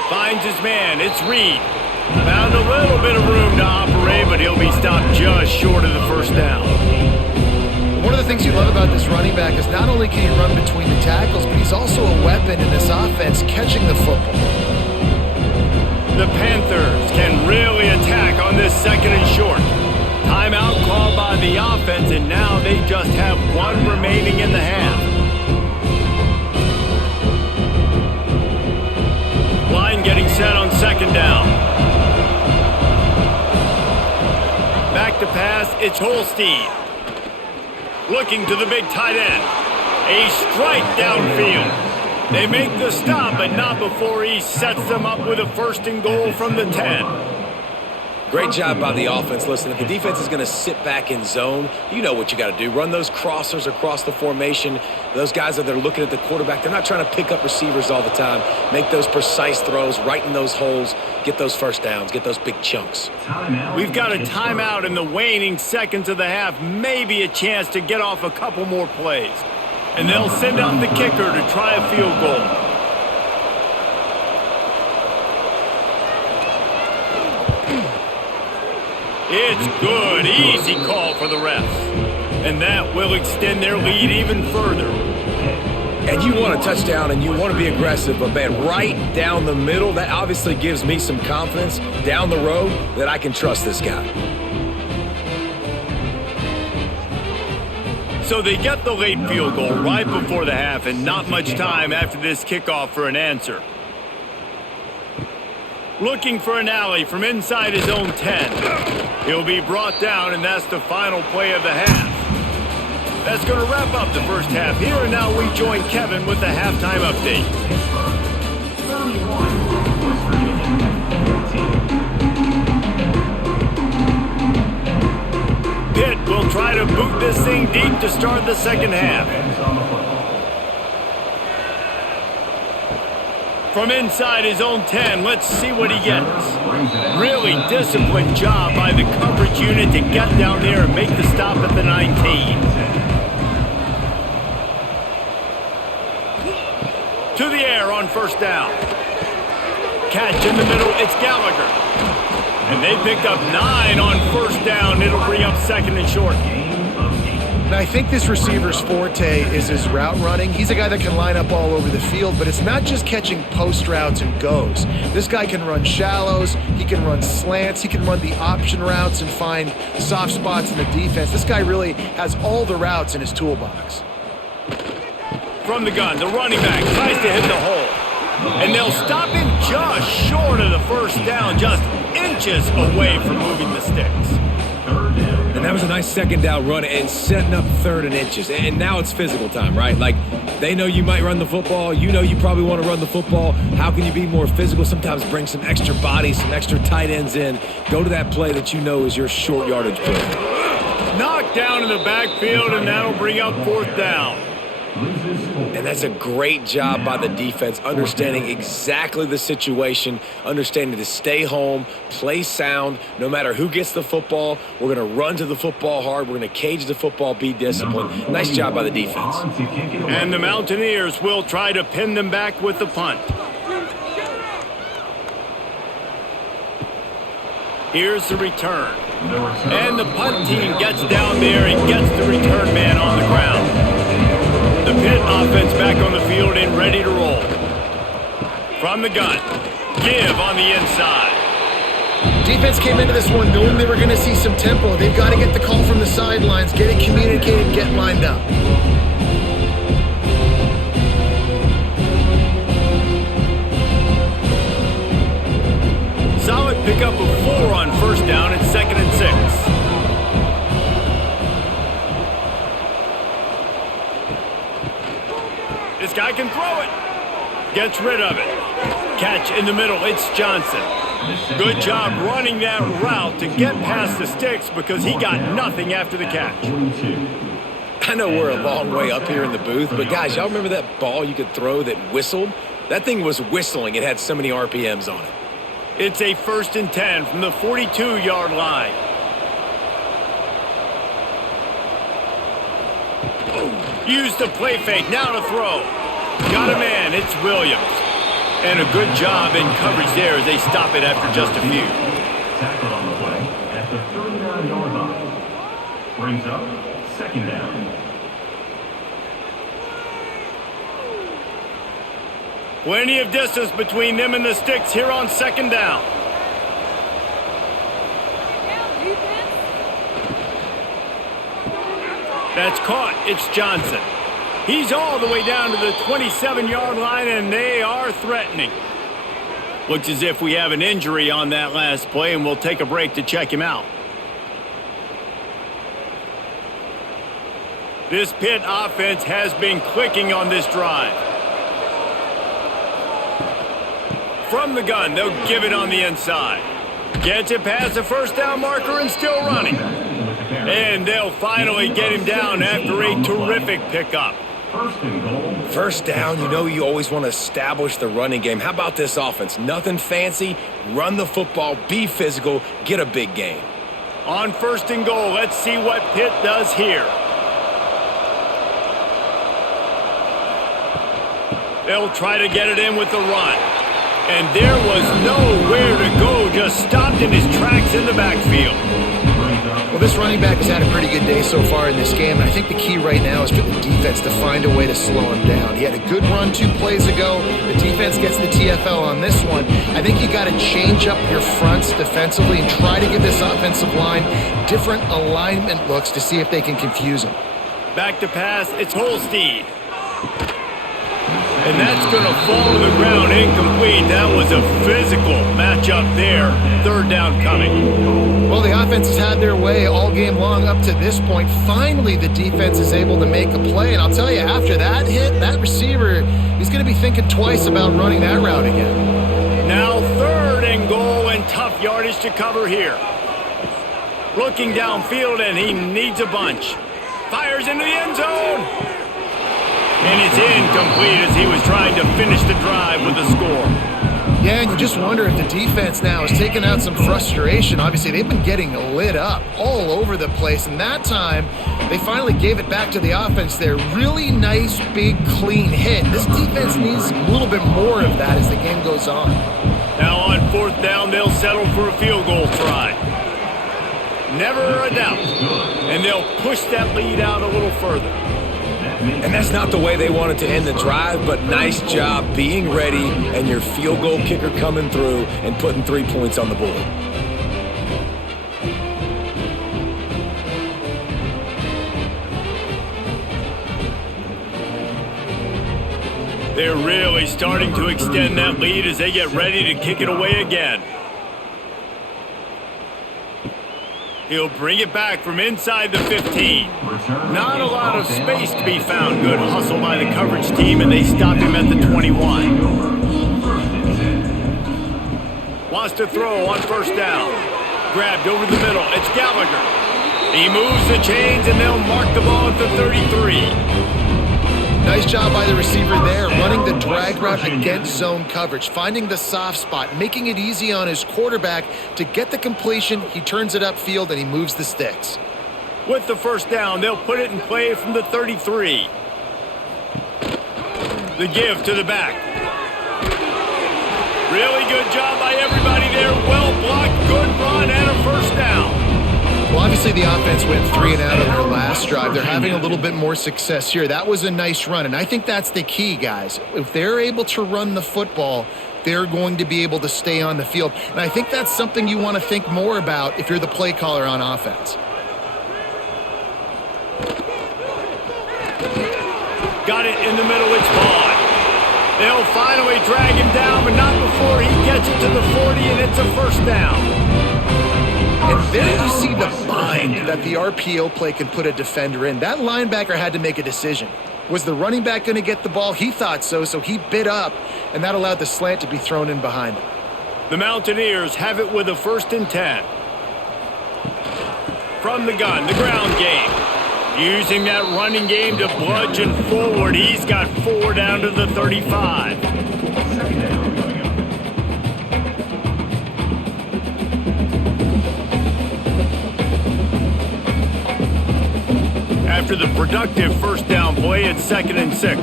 Finds his man. It's Reed. Found a little bit of room to operate, but he'll be stopped just short of the first down. One of the things you love about this running back is not only can he run between the tackles, but he's also a weapon in this offense catching the football. The Panthers can really attack on this second and short. Timeout called by the offense, and now they just have one remaining in the half. Line getting set on second down. Back to pass, it's Holstein. Looking to the big tight end. A strike downfield. They make the stop, but not before he sets them up with a first and goal from the 10. Great job by the offense. Listen, if the defense is going to sit back in zone, you know what you got to do. Run those crossers across the formation. Those guys that are looking at the quarterback, they're not trying to pick up receivers all the time. Make those precise throws, right in those holes, get those first downs, get those big chunks. We've got a timeout in the waning seconds of the half, maybe a chance to get off a couple more plays. And they'll send out the kicker to try a field goal. It's good. Easy call for the refs. And that will extend their lead even further. And you want a touchdown and you want to be aggressive, but man, right down the middle, that obviously gives me some confidence down the road that I can trust this guy. So they get the late field goal right before the half, and not much time after this kickoff for an answer. Looking for an alley from inside his own 10. He'll be brought down, and that's the final play of the half. That's going to wrap up the first half. Here and now we join Kevin with the halftime update. Pitt will try to boot this thing deep to start the second half. From inside his own 10, let's see what he gets. Really disciplined job by the coverage unit to get down there and make the stop at the 19. To the air on first down. Catch in the middle, it's Gallagher. And they pick up 9 on first down. It'll bring up second and short. Now, I think this receiver's forte is his route running. He's a guy that can line up all over the field, but it's not just catching post routes and goes. This guy can run shallows, he can run slants, he can run the option routes and find soft spots in the defense. This guy really has all the routes in his toolbox. From the gun, the running back tries to hit the hole. And they'll stop him just short of the first down, just inches away from moving the sticks. And that was a nice second down run and setting up 3rd and inches. And now it's physical time, right? Like, they know you might run the football. You know you probably want to run the football. How can you be more physical? Sometimes bring some extra bodies, some extra tight ends in. Go to that play that you know is your short yardage play. Knocked down in the backfield, and that'll bring up 4th down. And that's a great job by the defense, understanding exactly the situation, understanding to stay home, play sound, no matter who gets the football. We're going to run to the football hard. We're going to cage the football, be disciplined. Nice job by the defense. And the Mountaineers will try to pin them back with the punt. Here's the return. And the punt team gets down there and gets the return man on the ground. The Pitt offense back on the field and ready to roll. From the gun, give on the inside. Defense came into this one knowing they were going to see some tempo. They've got to get the call from the sidelines, get it communicated, get lined up. Solid pickup of 4 on 1st down and 2nd and 6. This guy can throw it. Gets rid of it. Catch in the middle. It's Johnson. Good job running that route to get past the sticks because he got nothing after the catch. I know we're a long way up here in the booth, but guys, y'all remember that ball you could throw that whistled? That thing was whistling. It had so many RPMs on it. It's a 1st and 10 from the 42-yard line. Use the play fake, now to throw. Got a man, it's Williams. And a good job in coverage there as they stop it after just a few. Tackled on the play at the 39-yard line. Brings up 2nd down. Plenty of distance between them and the sticks here on 2nd down. That's caught. It's Johnson. He's all the way down to the 27-yard line, and they are threatening. Looks as if we have an injury on that last play, and we'll take a break to check him out. This Pitt offense has been clicking on this drive. From the gun, they'll give it on the inside. Gets it past the 1st down marker and still running. And they'll finally get him down after a terrific pickup. 1st down, you know you always want to establish the running game. How about this offense? Nothing fancy. Run the football, be physical, get a big gain. On 1st and goal, let's see what Pitt does here. They'll try to get it in with the run. And there was nowhere to go, just stopped in his tracks in the backfield. Well, this running back has had a pretty good day so far in this game, and I think the key right now is for the defense to find a way to slow him down. He had a good run 2 plays ago. The defense gets the TFL on this one. I think you got to change up your fronts defensively and try to give this offensive line different alignment looks to see if they can confuse him. Back to pass, it's Holstein. And that's going to fall to the ground incomplete. That was a physical matchup there. 3rd down coming. Well, the offense has had their way all game long up to this point. Finally, the defense is able to make a play. And I'll tell you, after that hit, that receiver, he's going to be thinking twice about running that route again. Now 3rd and goal and tough yardage to cover here. Looking downfield, and he needs a bunch. Fires into the end zone. And it's incomplete as he was trying to finish the drive with a score. Yeah, and you just wonder if the defense now is taking out some frustration. Obviously, they've been getting lit up all over the place, and that time, they finally gave it back to the offense there. Really nice, big, clean hit. This defense needs a little bit more of that as the game goes on. Now on 4th down, they'll settle for a field goal try. Never a doubt. And they'll push that lead out a little further. And that's not the way they wanted to end the drive, but nice job being ready and your field goal kicker coming through and putting 3 points on the board. They're really starting to extend that lead as they get ready to kick it away again. He'll bring it back from inside the 15. Not a lot of space to be found. Good hustle by the coverage team, and they stop him at the 21. Wants to throw on first down. Grabbed over the middle. It's Gallagher. He moves the chains, and they'll mark the ball at the 33. Nice job by the receiver there, running the drag route against zone coverage, finding the soft spot, making it easy on his quarterback to get the completion. He turns it upfield, and he moves the sticks. With the first down, they'll put it in play from the 33. The give to the back. Really good job by everybody there. Well blocked, good run, and a first down. Well, obviously the offense went 3 and out on their last drive. They're having a little bit more success here. That was a nice run, and I think that's the key, guys. If they're able to run the football, they're going to be able to stay on the field. And I think that's something you want to think more about if you're the play caller on offense. Got it in the middle, it's Vaughn. They'll finally drag him down, but not before he gets it to the 40, and it's a first down. And there you see the bind that the RPO play can put a defender in. That linebacker had to make a decision. Was the running back going to get the ball? He thought so, so he bit up, and that allowed the slant to be thrown in behind him. The Mountaineers have it with a 1st and 10. From the gun, the ground game. Using that running game to bludgeon forward. He's got 4 down to the 35. After the productive first down play, it's 2nd and 6.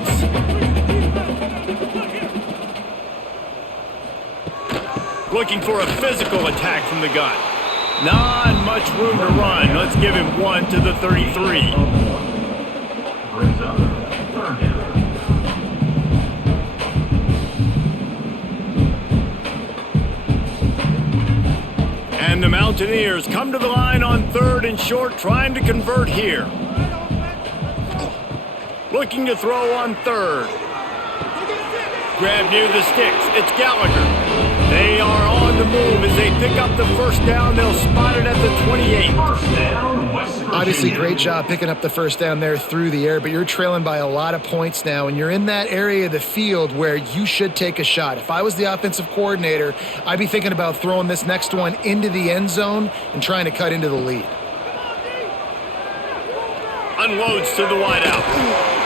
Looking for a physical attack from the gun. Not much room to run. Let's give him 1 to the 33. Brings up 3rd down. And the Mountaineers come to the line on 3rd and short, trying to convert here. Looking to throw on 3rd. Grab near the sticks. It's Gallagher. They are on the move as they pick up the first down. They'll spot it at the 28. Obviously, great job picking up the first down there through the air, but you're trailing by a lot of points now, and you're in that area of the field where you should take a shot. If I was the offensive coordinator, I'd be thinking about throwing this next one into the end zone and trying to cut into the lead. Unloads to the wideout.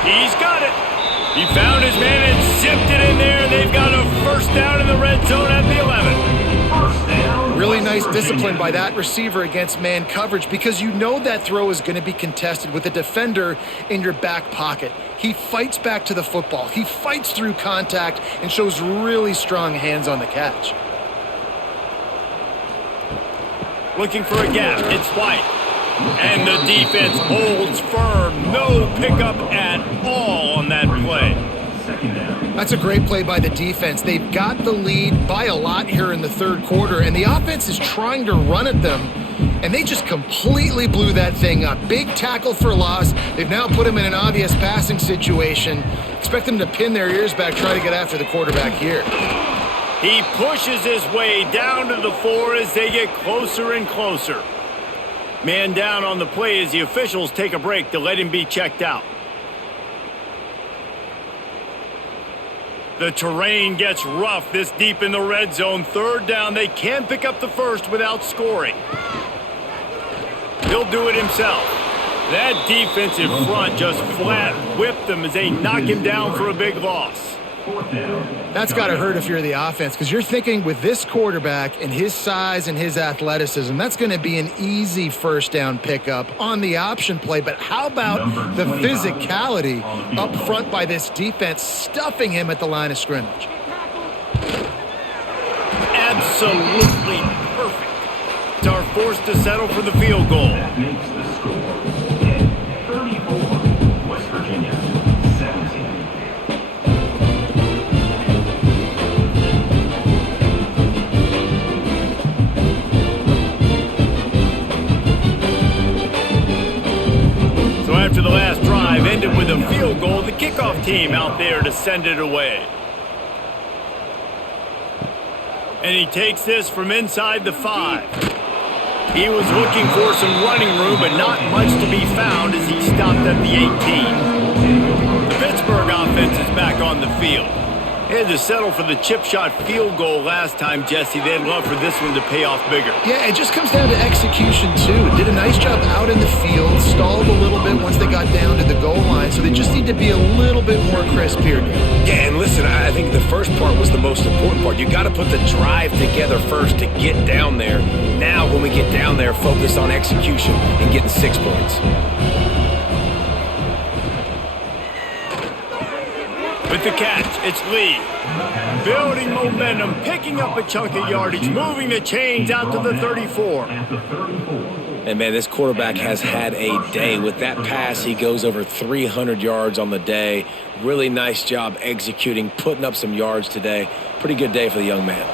He's got it. He found his man and zipped it in there. They've got a first down in the red zone at the 11. Really nice discipline by that receiver against man coverage because you know that throw is going to be contested with a defender in your back pocket. He fights back to the football. He fights through contact and shows really strong hands on the catch. Looking for a gap. It's White. And the defense holds firm. No pickup at all on that play. That's a great play by the defense. They've got the lead by a lot here in the 3rd quarter, and the offense is trying to run at them, and they just completely blew that thing up. Big tackle for loss. They've now put them in an obvious passing situation. Expect them to pin their ears back, try to get after the quarterback here. He pushes his way down to the 4 as they get closer and closer. Man down on the play as the officials take a break to let him be checked out. The terrain gets rough this deep in the red zone. 3rd down. They can't pick up the first without scoring. He'll do it himself. That defensive front just flat whipped them as they knock him down for a big loss. That's got to hurt if you're the offense because you're thinking with this quarterback and his size and his athleticism, that's going to be an easy first down pickup on the option play. But how about the physicality up front by this defense, stuffing him at the line of scrimmage? Absolutely perfect. It's our forced to settle for the field goal. That makes the score 34, West Virginia 17. After the last drive ended with a field goal, the kickoff team out there to send it away. And he takes this from inside the 5. He was looking for some running room, but not much to be found as he stopped at the 18. The Pittsburgh offense is back on the field. They had to settle for the chip shot field goal last time, Jesse. They'd love for this one to pay off bigger. Yeah, it just comes down to execution, too. Did a nice job out in the field, stalled a little bit once they got down to the goal line, so they just need to be a little bit more crisp here. Yeah, and listen, I think the first part was the most important part. You got to put the drive together first to get down there. Now, when we get down there, focus on execution and getting 6 points. With the catch, it's Lee. Building momentum, picking up a chunk of yardage, moving the chains out to the 34. And, man, this quarterback has had a day. With that pass, he goes over 300 yards on the day. Really nice job executing, putting up some yards today. Pretty good day for the young man.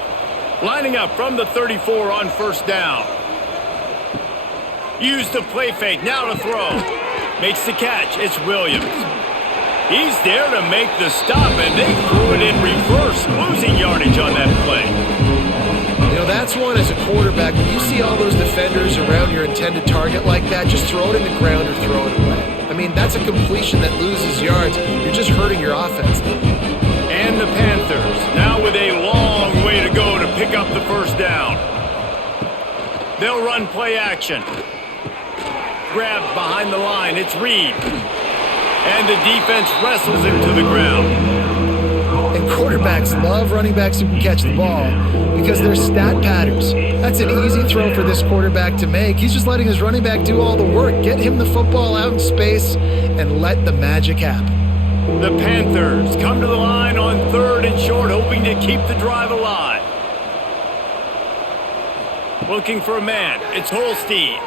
Lining up from the 34 on first down. Use the play fake, now to throw. Makes the catch, it's Williams. He's there to make the stop, and they threw it in reverse, losing yardage on that play. You know, that's one as a quarterback. When you see all those defenders around your intended target like that, just throw it in the ground or throw it away. I mean, that's a completion that loses yards. You're just hurting your offense. And the Panthers, now with a long way to go to pick up the first down. They'll run play action. Grabbed behind the line, it's Reed. And the defense wrestles him to the ground. And quarterbacks love running backs who can catch the ball because they're stat patterns. That's an easy throw for this quarterback to make. He's just letting his running back do all the work. Get him the football out in space and let the magic happen. The Panthers come to the line on 3rd and short, hoping to keep the drive alive. Looking for a man. It's Holstein.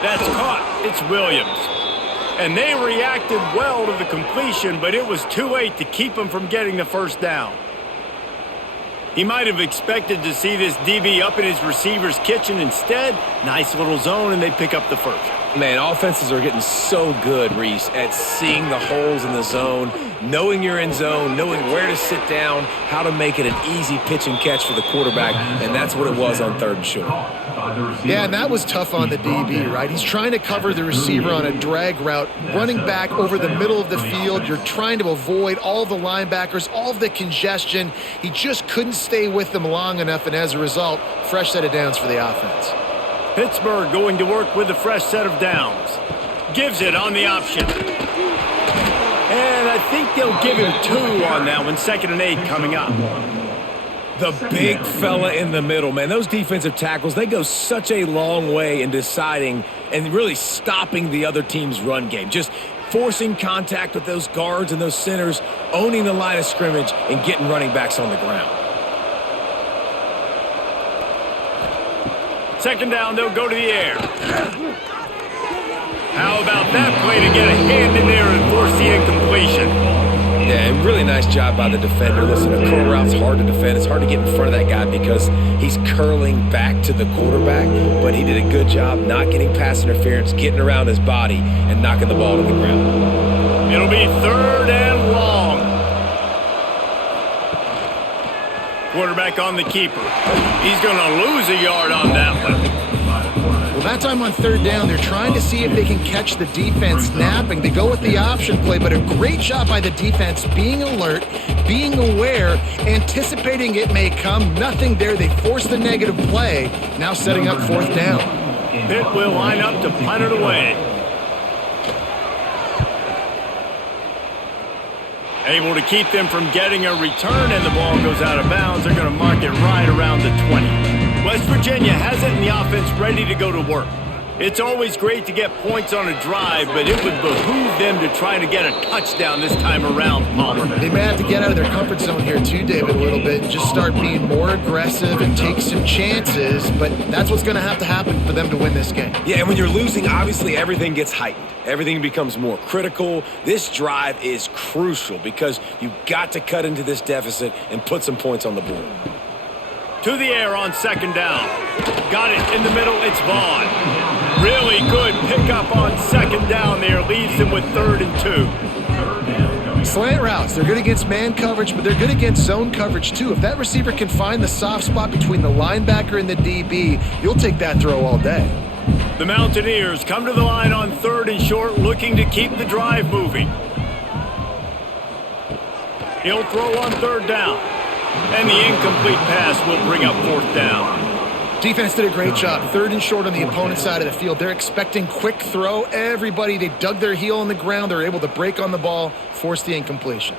That's caught. It's Williams. And they reacted well to the completion, but it was too late to keep him from getting the first down. He might have expected to see this DB up in his receiver's kitchen. Instead, nice little zone, and they pick up the first. Man, offenses are getting so good, Reese, at seeing the holes in the zone, knowing you're in zone, knowing where to sit down, how to make it an easy pitch and catch for the quarterback, and that's what it was on 3rd and short. Yeah, and that was tough on the DB, right? He's trying to cover the receiver on a drag route, running back over the middle of the field. You're trying to avoid all the linebackers, all of the congestion. He just couldn't stay with them long enough, and as a result, fresh set of downs for the offense. Pittsburgh going to work with a fresh set of downs. Gives it on the option. And I think they'll give him 2 on that one. 2nd and 8 coming up. The big fella in the middle, man. Those defensive tackles, they go such a long way in deciding and really stopping the other team's run game. Just forcing contact with those guards and those centers, owning the line of scrimmage, and getting running backs on the ground. 2nd down, they'll go to the air. How about that play to get a hand in there and force the incompletion? Yeah, and really nice job by the defender. Listen, a curl route's hard to defend. It's hard to get in front of that guy because he's curling back to the quarterback, but he did a good job not getting pass interference, getting around his body, and knocking the ball to the ground. It'll be 3rd and long. Quarterback on the keeper. He's going to lose a yard on that one. Well, that time on 3rd down, they're trying to see if they can catch the defense napping. They go with the option play, but a great job by the defense being alert, being aware, anticipating it may come. Nothing there. They force the negative play, now setting up 4th down. Pitt will line up to punt it away. Able to keep them from getting a return, and the ball goes out of bounds. They're going to mark it right around the 20. West Virginia has it in the offense ready to go to work. It's always great to get points on a drive, but it would behoove them to try to get a touchdown this time around, Palmer. They may have to get out of their comfort zone here too, David, a little bit, and just start being more aggressive and take some chances, but that's what's going to happen for them to win this game. Yeah, and when you're losing, obviously everything gets heightened. Everything becomes more critical. This drive is crucial because you've got to cut into this deficit and put some points on the board. To the air on 2nd down. Got it in the middle, it's Vaughn. Really good pickup on 2nd down there. Leaves them with 3rd and 2. Slant routes, they're good against man coverage, but they're good against zone coverage too. If that receiver can find the soft spot between the linebacker and the DB, you'll take that throw all day. The Mountaineers come to the line on 3rd and short, looking to keep the drive moving. He'll throw on 3rd down, and the incomplete pass will bring up 4th down. Defense did a great job. 3rd and short on the opponent's side of the field. They're expecting quick throw. Everybody, they dug their heel on the ground. They're able to break on the ball, force the incompletion.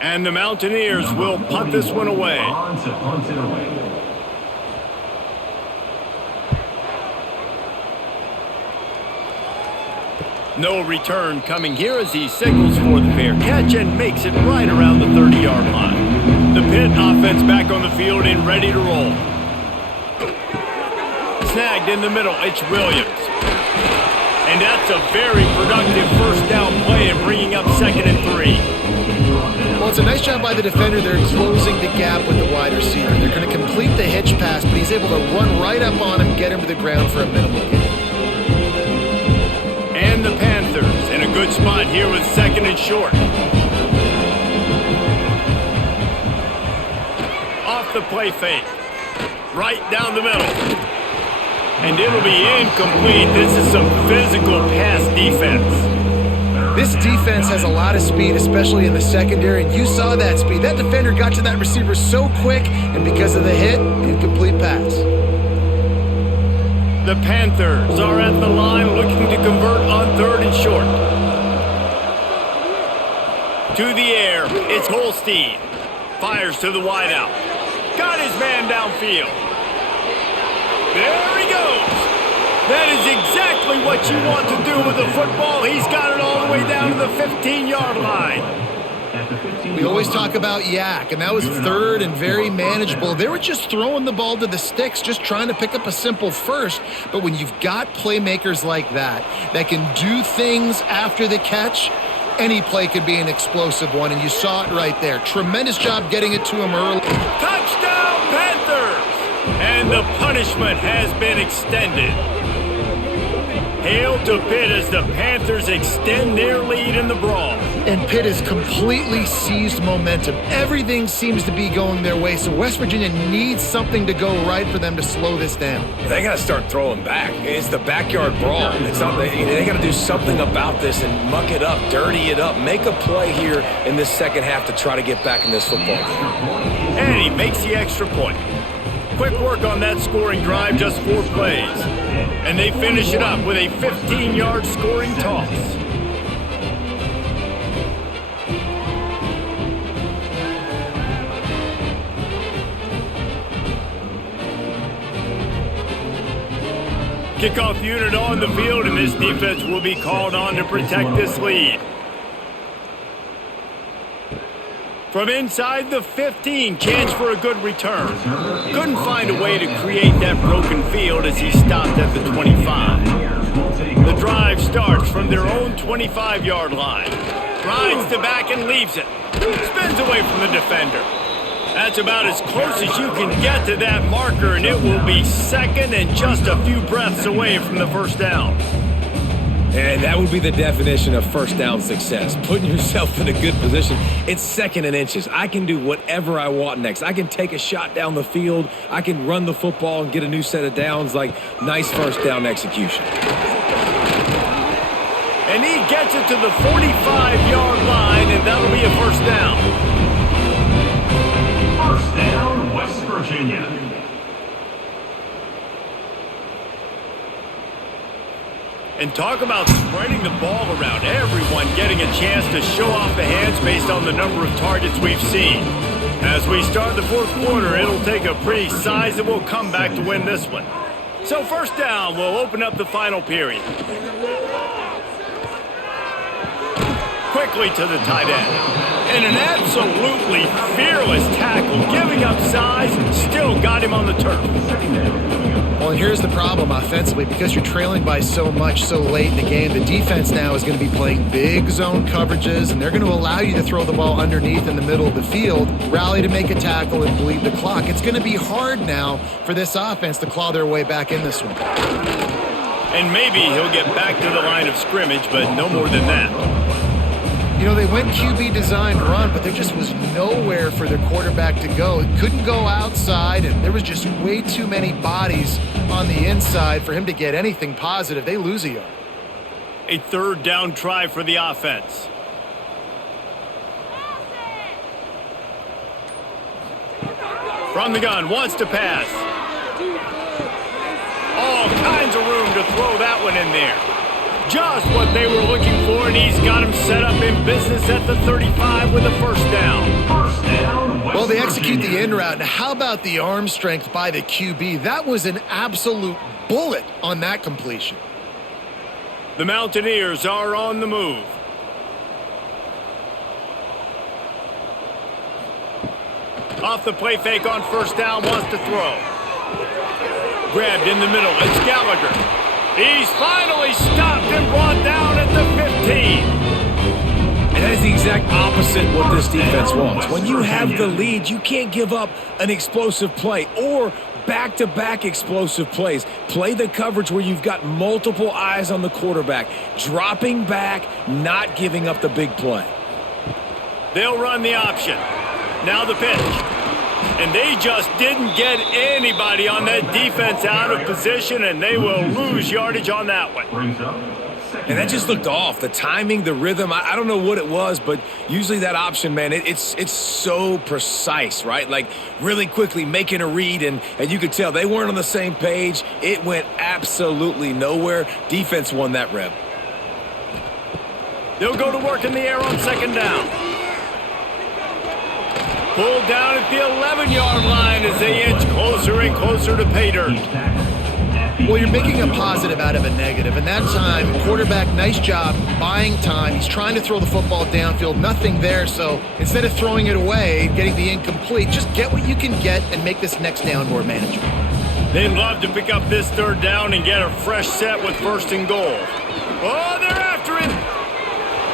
And the Mountaineers will punt this one away. On to punt it away. No return coming here as he signals for the fair catch and makes it right around the 30-yard line. The Pitt offense back on the field and ready to roll. Snagged in the middle, it's Williams. And that's a very productive first down play and bringing up 2nd and 3. Well, it's a nice job by the defender. They're closing the gap with the wide receiver. They're going to complete the hitch pass, but he's able to run right up on him, get him to the ground for a minimal gain. And the Panthers in a good spot here with 2nd and short. Off the play fake. Right down the middle. And it'll be incomplete. This is some physical pass defense. This defense has a lot of speed, especially in the secondary, and you saw that speed. That defender got to that receiver so quick, and because of the hit, incomplete pass. The Panthers are at the line looking to convert on 3rd and short. To the air, it's Holstein. Fires to the wideout. Got his man downfield. There he goes. That is exactly what you want to do with the football. He's got it all the way down to the 15-yard line. We always talk about yak, and that was 3rd and very manageable. They were just throwing the ball to the sticks, just trying to pick up a simple first. But when you've got playmakers like that can do things after the catch, any play could be an explosive one, and you saw it right there. Tremendous job getting it to him early. Touchdown, Panthers! And the punishment has been extended. Hail to Pitt as the Panthers extend their lead in the brawl. And Pitt has completely seized momentum. Everything seems to be going their way, so West Virginia needs something to go right for them to slow this down. They got to start throwing back. It's the backyard brawl. It's not. They got to do something about this and muck it up, dirty it up, make a play here in this second half to try to get back in this football game. And he makes the extra point. Quick work on that scoring drive, just 4 plays. And they finish it up with a 15-yard scoring toss. Kickoff unit on the field, and this defense will be called on to protect this lead. From inside the 15, chance for a good return. Couldn't find a way to create that broken field as he stopped at the 25. The drive starts from their own 25-yard line. Rides the back and leaves it. Spins away from the defender. That's about as close as you can get to that marker, and it will be 2nd and just a few breaths away from the first down. And that would be the definition of first down success, putting yourself in a good position. It's 2nd and inches. I can do whatever I want next. I can take a shot down the field. I can run the football and get a new set of downs. Like, nice first down execution. And he gets it to the 45-yard line, and that'll be a first down. First down, West Virginia. And talk about spreading the ball around. Everyone getting a chance to show off the hands based on the number of targets we've seen. As we start the 4th quarter, it'll take a pretty sizable comeback to win this one. So first down will open up the final period. Quickly to the tight end. And an absolutely fearless tackle, giving up size, still got him on the turf. Well, and here's the problem offensively. Because you're trailing by so much so late in the game, the defense now is going to be playing big zone coverages, and they're going to allow you to throw the ball underneath in the middle of the field, rally to make a tackle, and bleed the clock. It's going to be hard now for this offense to claw their way back in this one. And maybe he'll get back to the line of scrimmage, but no more than that. You know, they went QB designed run, but there just was nowhere for their quarterback to go. It couldn't go outside, and there was just way too many bodies on the inside for him to get anything positive. They lose a yard. A third down try for the offense. From the gun, wants to pass. All kinds of room to throw that one in there. Just what they were looking for, and he's got him set up in business at the 35 with a first down. First down, West Well, they execute Virginia. the in route. Now, how about the arm strength by the QB? That was an absolute bullet on that completion. The Mountaineers are on the move. Off the play fake on first down, wants to throw. Grabbed in the middle, it's Gallagher. He's finally stopped and brought down at the 15. And that is the exact opposite what this defense wants. When you have the lead, you can't give up an explosive play or back-to-back explosive plays. Play the coverage where you've got multiple eyes on the quarterback, dropping back, not giving up the big play. They'll run the option. Now the pitch. And they just didn't get anybody on that defense out of position, and they will lose yardage on that one. Brings up second And that just looked off. The timing, the rhythm, I don't know what it was, but usually that option, man, it's so precise, right? Like really quickly making a read, and you could tell they weren't on the same page. It went absolutely nowhere. Defense won that rep. They'll go to work in the air on second down. Pulled down at the 11-yard line as they inch closer and closer to pay dirt. Well, you're making a positive out of a negative, and that time, quarterback, nice job buying time. He's trying to throw the football downfield, nothing there, so instead of throwing it away, getting the incomplete, just get what you can get and make this next down more manageable. They'd love to pick up this third down and get a fresh set with first and goal. Oh, they're after him!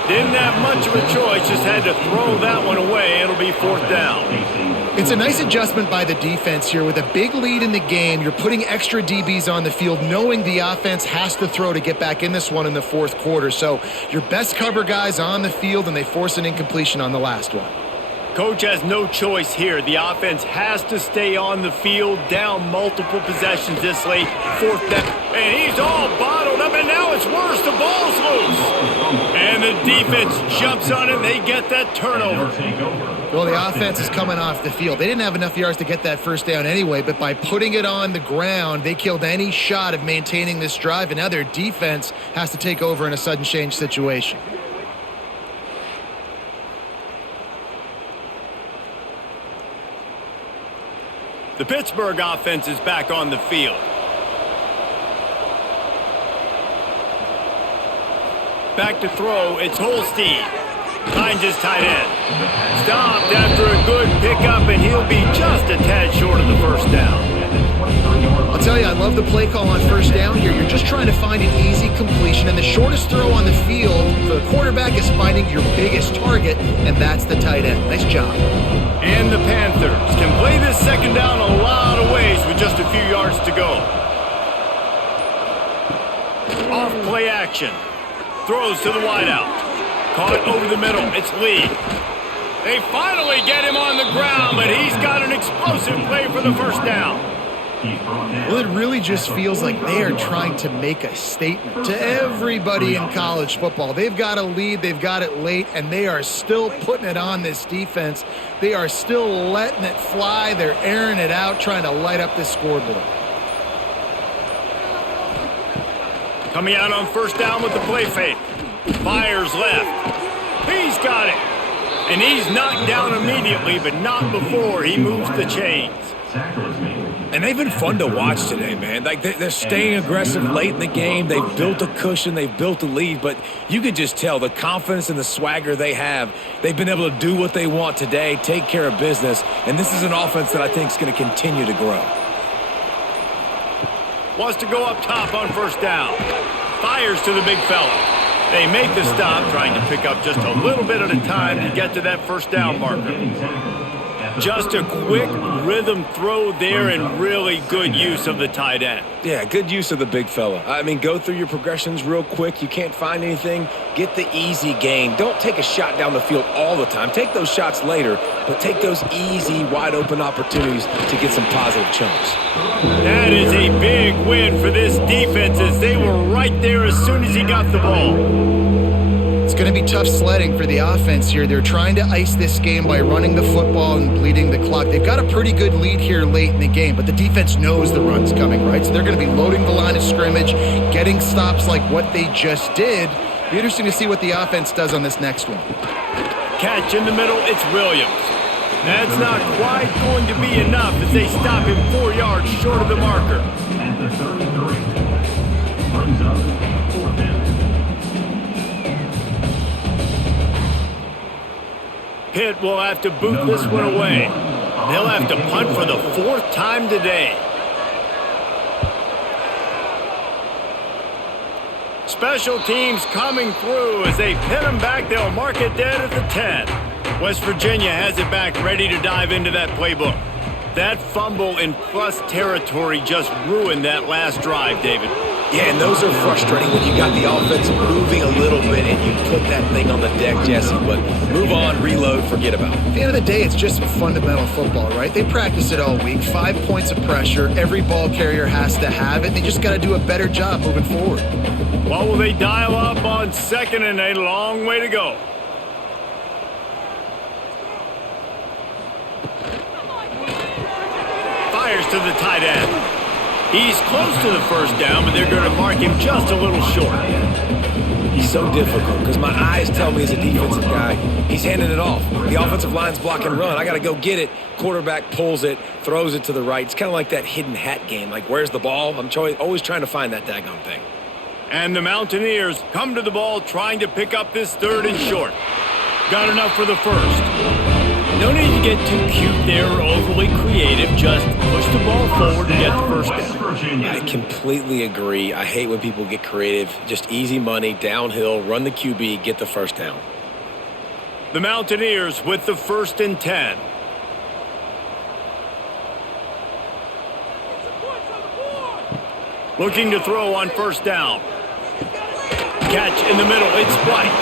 Didn't have much of a choice, just had to throw that one away. It'll be fourth down. It's a nice adjustment by the defense here. With a big lead in the game, you're putting extra DBs on the field, knowing the offense has to throw to get back in this one in the fourth quarter. So your best cover guys on the field, and they force an incompletion on the last one. Coach has no choice here. The offense has to stay on the field, down multiple possessions this late. Fourth down. And he's all bottled up, and now it's worse. The ball's loose. And the defense jumps on it, and they get that turnover. Well, the offense is coming off the field. They didn't have enough yards to get that first down anyway, but by putting it on the ground, they killed any shot of maintaining this drive, and now their defense has to take over in a sudden change situation. The Pittsburgh offense is back on the field. Back to throw, it's Holstein. Finds his tight end. Stopped after a good pickup, and he'll be just a tad short of the first down. I'll tell you, I love the play call on first down here. You're just trying to find an easy completion, and the shortest throw on the field for the quarterback is finding your biggest target, and that's the tight end. Nice job. And the Panthers can play this second down a lot of ways with just a few yards to go. Off play action. Throws to the wideout. Caught over the middle. It's Lee. They finally get him on the ground, but he's got an explosive play for the first down. Well, it really just feels like they are trying to make a statement to everybody in college football. They've got a lead, they've got it late, and they are still putting it on this defense. They are still letting it fly. They're airing it out, trying to light up this scoreboard. Coming out on first down with the play fake. Fires left. He's got it. And he's knocked down immediately, but not before he moves the chains. And they've been fun to watch today, man. Like they're staying aggressive late in the game. They've built a cushion. They've built a lead. But you could just tell the confidence and the swagger they have. They've been able to do what they want today, take care of business. And this is an offense that I think is going to continue to grow. Wants to go up top on first down. Fires to the big fella. They make the stop, trying to pick up just a little bit at a time to get to that first down marker. Just a quick rhythm throw there and really good use of the tight end. Yeah, good use of the big fella. I mean, go through your progressions real quick. You can't find anything. Get the easy gain. Don't take a shot down the field all the time. Take those shots later, but take those easy, wide-open opportunities to get some positive chunks. That is a big win for this defense as they were right there as soon as he got the ball. It's going to be tough sledding for the offense here. They're trying to ice this game by running the football and bleeding the clock. They've got a pretty good lead here late in the game, but the defense knows the run's coming, right? So they're going to be loading the line of scrimmage, getting stops like what they just did. Be interesting to see what the offense does on this next one. Catch in the middle, it's Williams. That's not quite going to be enough as they stop him 4 yards short of the marker. At the 33. Brings up 4th down. Pitt will have to boot this one away. They'll have to punt for the 4th time today. Special teams coming through as they pin them back. They'll mark it dead at the 10. West Virginia has it back, ready to dive into that playbook. That fumble in plus territory just ruined that last drive, David. Yeah, and those are frustrating when you got the offense moving a little bit and you put that thing on the deck, Jesse. But move on, reload, forget about it. At the end of the day, it's just fundamental football, right? They practice it all week. 5 points of pressure. Every ball carrier has to have it. They just got to do a better job moving forward. What will they dial up on 2nd and a long way to go? Fires to the tight end. He's close to the 1st down, but they're going to mark him just a little short. He's so difficult because my eyes tell me as a defensive guy, he's handing it off. The offensive line's block and run. I got to go get it. Quarterback pulls it, throws it to the right. It's kind of like that hidden hat game. Like, where's the ball? I'm always trying to find that daggone thing. And the Mountaineers come to the ball trying to pick up this 3rd and short. Got enough for the 1st. No need to get too cute there or overly creative. Just push the ball forward and get the 1st down. I completely agree. I hate when people get creative. Just easy money, downhill, run the QB, get the 1st down. The Mountaineers with the 1st and 10. Looking to throw on 1st down. Catch in the middle, it's White.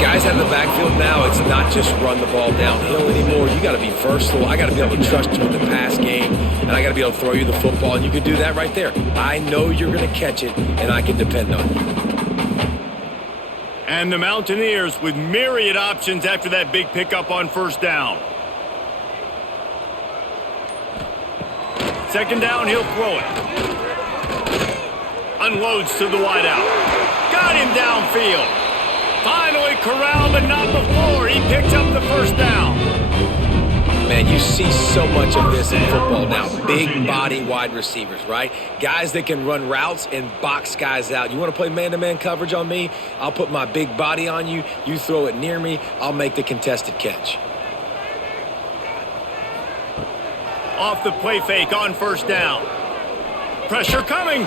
Guys out of the backfield now, it's not just run the ball downhill anymore. You got to be versatile. I got to be able to trust you with the pass game, and I got to be able to throw you the football, and you can do that right there. I know you're going to catch it, and I can depend on you. And the Mountaineers with myriad options after that big pickup on 1st down. 2nd down, he'll throw it. Unloads to the wideout. Got him downfield. Finally corralled, but not before. He picks up the 1st down. Man, you see so much of this in football now. Big body wide receivers, right? Guys that can run routes and box guys out. You want to play man-to-man coverage on me? I'll put my big body on you. You throw it near me. I'll make the contested catch. Off the play fake on 1st down. Pressure coming.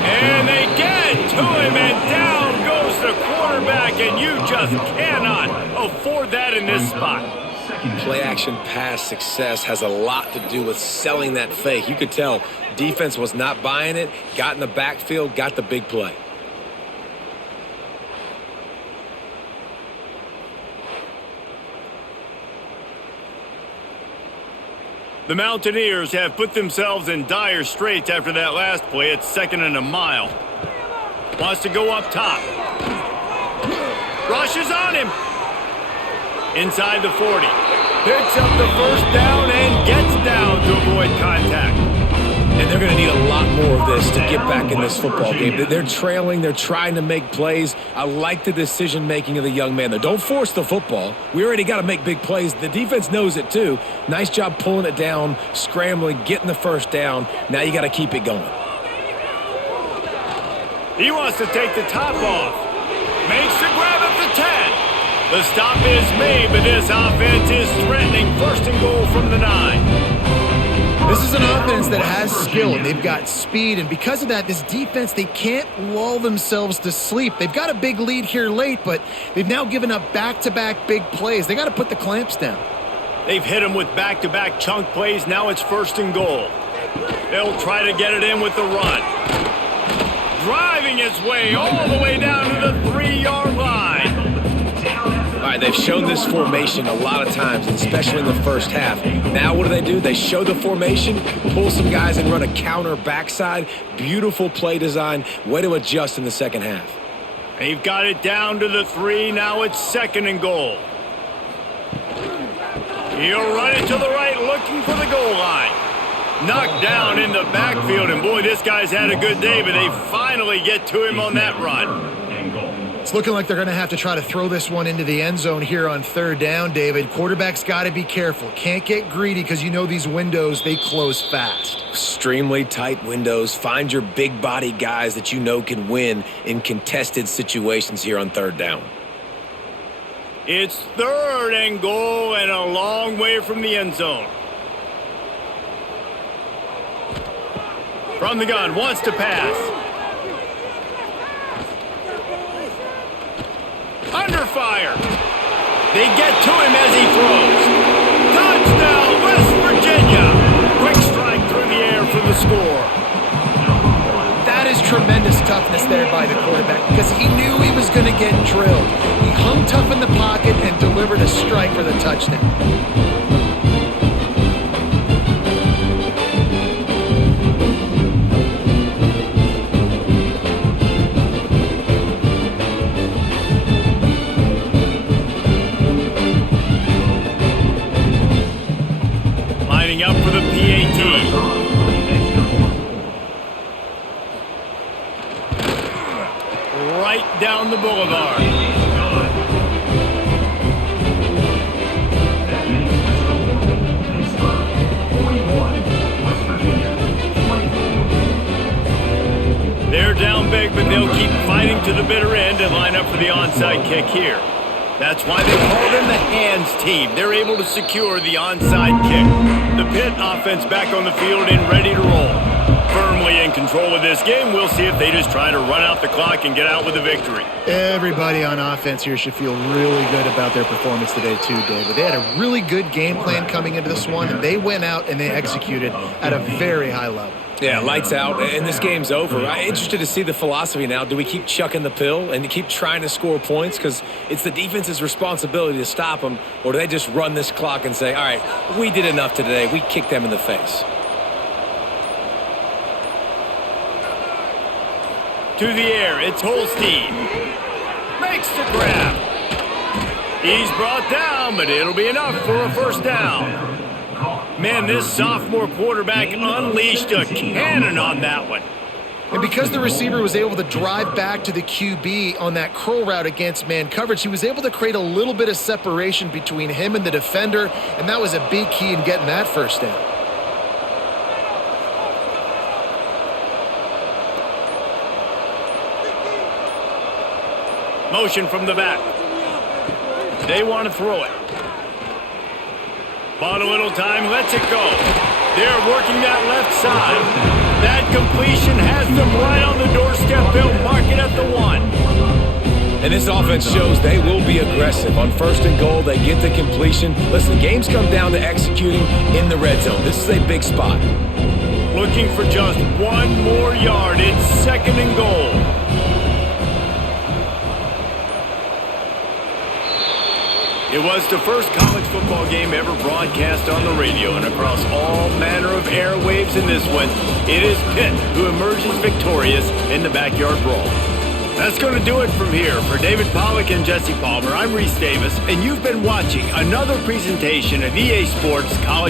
And they get to him, and down goes the quarterback, and you just cannot afford that in this spot. Play action pass success has a lot to do with selling that fake. You could tell defense was not buying it, got in the backfield, got the big play. The Mountaineers have put themselves in dire straits after that last play. It's 2nd and a mile. Wants to go up top. Rushes on him. Inside the 40. Picks up the 1st down and gets down to avoid contact. And they're going to need a lot more of this to get back in this football game. They're trailing. They're trying to make plays. I like the decision-making of the young man, though. Don't force the football. We already got to make big plays. The defense knows it, too. Nice job pulling it down, scrambling, getting the 1st down. Now you got to keep it going. He wants to take the top off. Makes the grab at the 10. The stop is made, but this offense is threatening 1st and goal from the 9. This is an offense that has skill. They've got speed, and because of that, this defense, they can't lull themselves to sleep. They've got a big lead here late, but they've now given up back-to-back big plays. They got to put the clamps down. They've hit him with back-to-back chunk plays. Now it's 1st and goal. They'll try to get it in with the run. Driving his way all the way down to the 3-yard line. All right, they've shown this formation a lot of times, especially in the first half. Now what do? They show the formation, pull some guys and run a counter backside. Beautiful play design. Way to adjust in the second half. They've got it down to the 3. Now it's 2nd and goal. He'll run it to the right, looking for the goal line. Knocked down in the backfield, and boy, this guy's had a good day, but they finally get to him on that run. It's looking like they're going to have to try to throw this one into the end zone here on 3rd down, David. Quarterback's got to be careful. Can't get greedy because you know these windows, they close fast. Extremely tight windows. Find your big body guys that you know can win in contested situations here on 3rd down. It's 3rd and goal and a long way from the end zone. From the gun, wants to pass. Under fire. They get to him as he throws. Touchdown, West Virginia. Quick strike through the air for the score. That is tremendous toughness there by the quarterback because he knew he was going to get drilled. He hung tough in the pocket and delivered a strike for the touchdown. Lining up for the PAT. Right down the boulevard. They're down big, but they'll keep fighting to the bitter end and line up for the onside kick here. That's why they call them the hands team. They're able to secure the onside kick. The Pitt offense back on the field and ready to roll. Firmly in control of this game. We'll see if they just try to run out the clock and get out with a victory. Everybody on offense here should feel really good about their performance today too, David. They had a really good game plan coming into this one, and they went out and they executed at a very high level. Yeah, lights out, and this game's over. I'm interested to see the philosophy now. Do we keep chucking the pill and keep trying to score points? Because it's the defense's responsibility to stop them, or do they just run this clock and say, all right, we did enough today. We kicked them in the face. To the air, it's Holstein. Makes the grab. He's brought down, but it'll be enough for a 1st down. Man, this sophomore quarterback unleashed a cannon on that one. And because the receiver was able to drive back to the QB on that curl route against man coverage, he was able to create a little bit of separation between him and the defender, and that was a big key in getting that 1st down. Motion from the back. They want to throw it. Bought a little time, lets it go. They're working that left side. That completion has them right on the doorstep. They'll mark it at the 1. And this offense shows they will be aggressive. On 1st and goal, they get the completion. Listen, the games come down to executing in the red zone. This is a big spot. Looking for just 1 more yard. It's 2nd and goal. It was the first college football game ever broadcast on the radio and across all manner of airwaves in this one. It is Pitt who emerges victorious in the backyard brawl. That's going to do it from here. For David Pollack and Jesse Palmer, I'm Reese Davis, and you've been watching another presentation of EA Sports College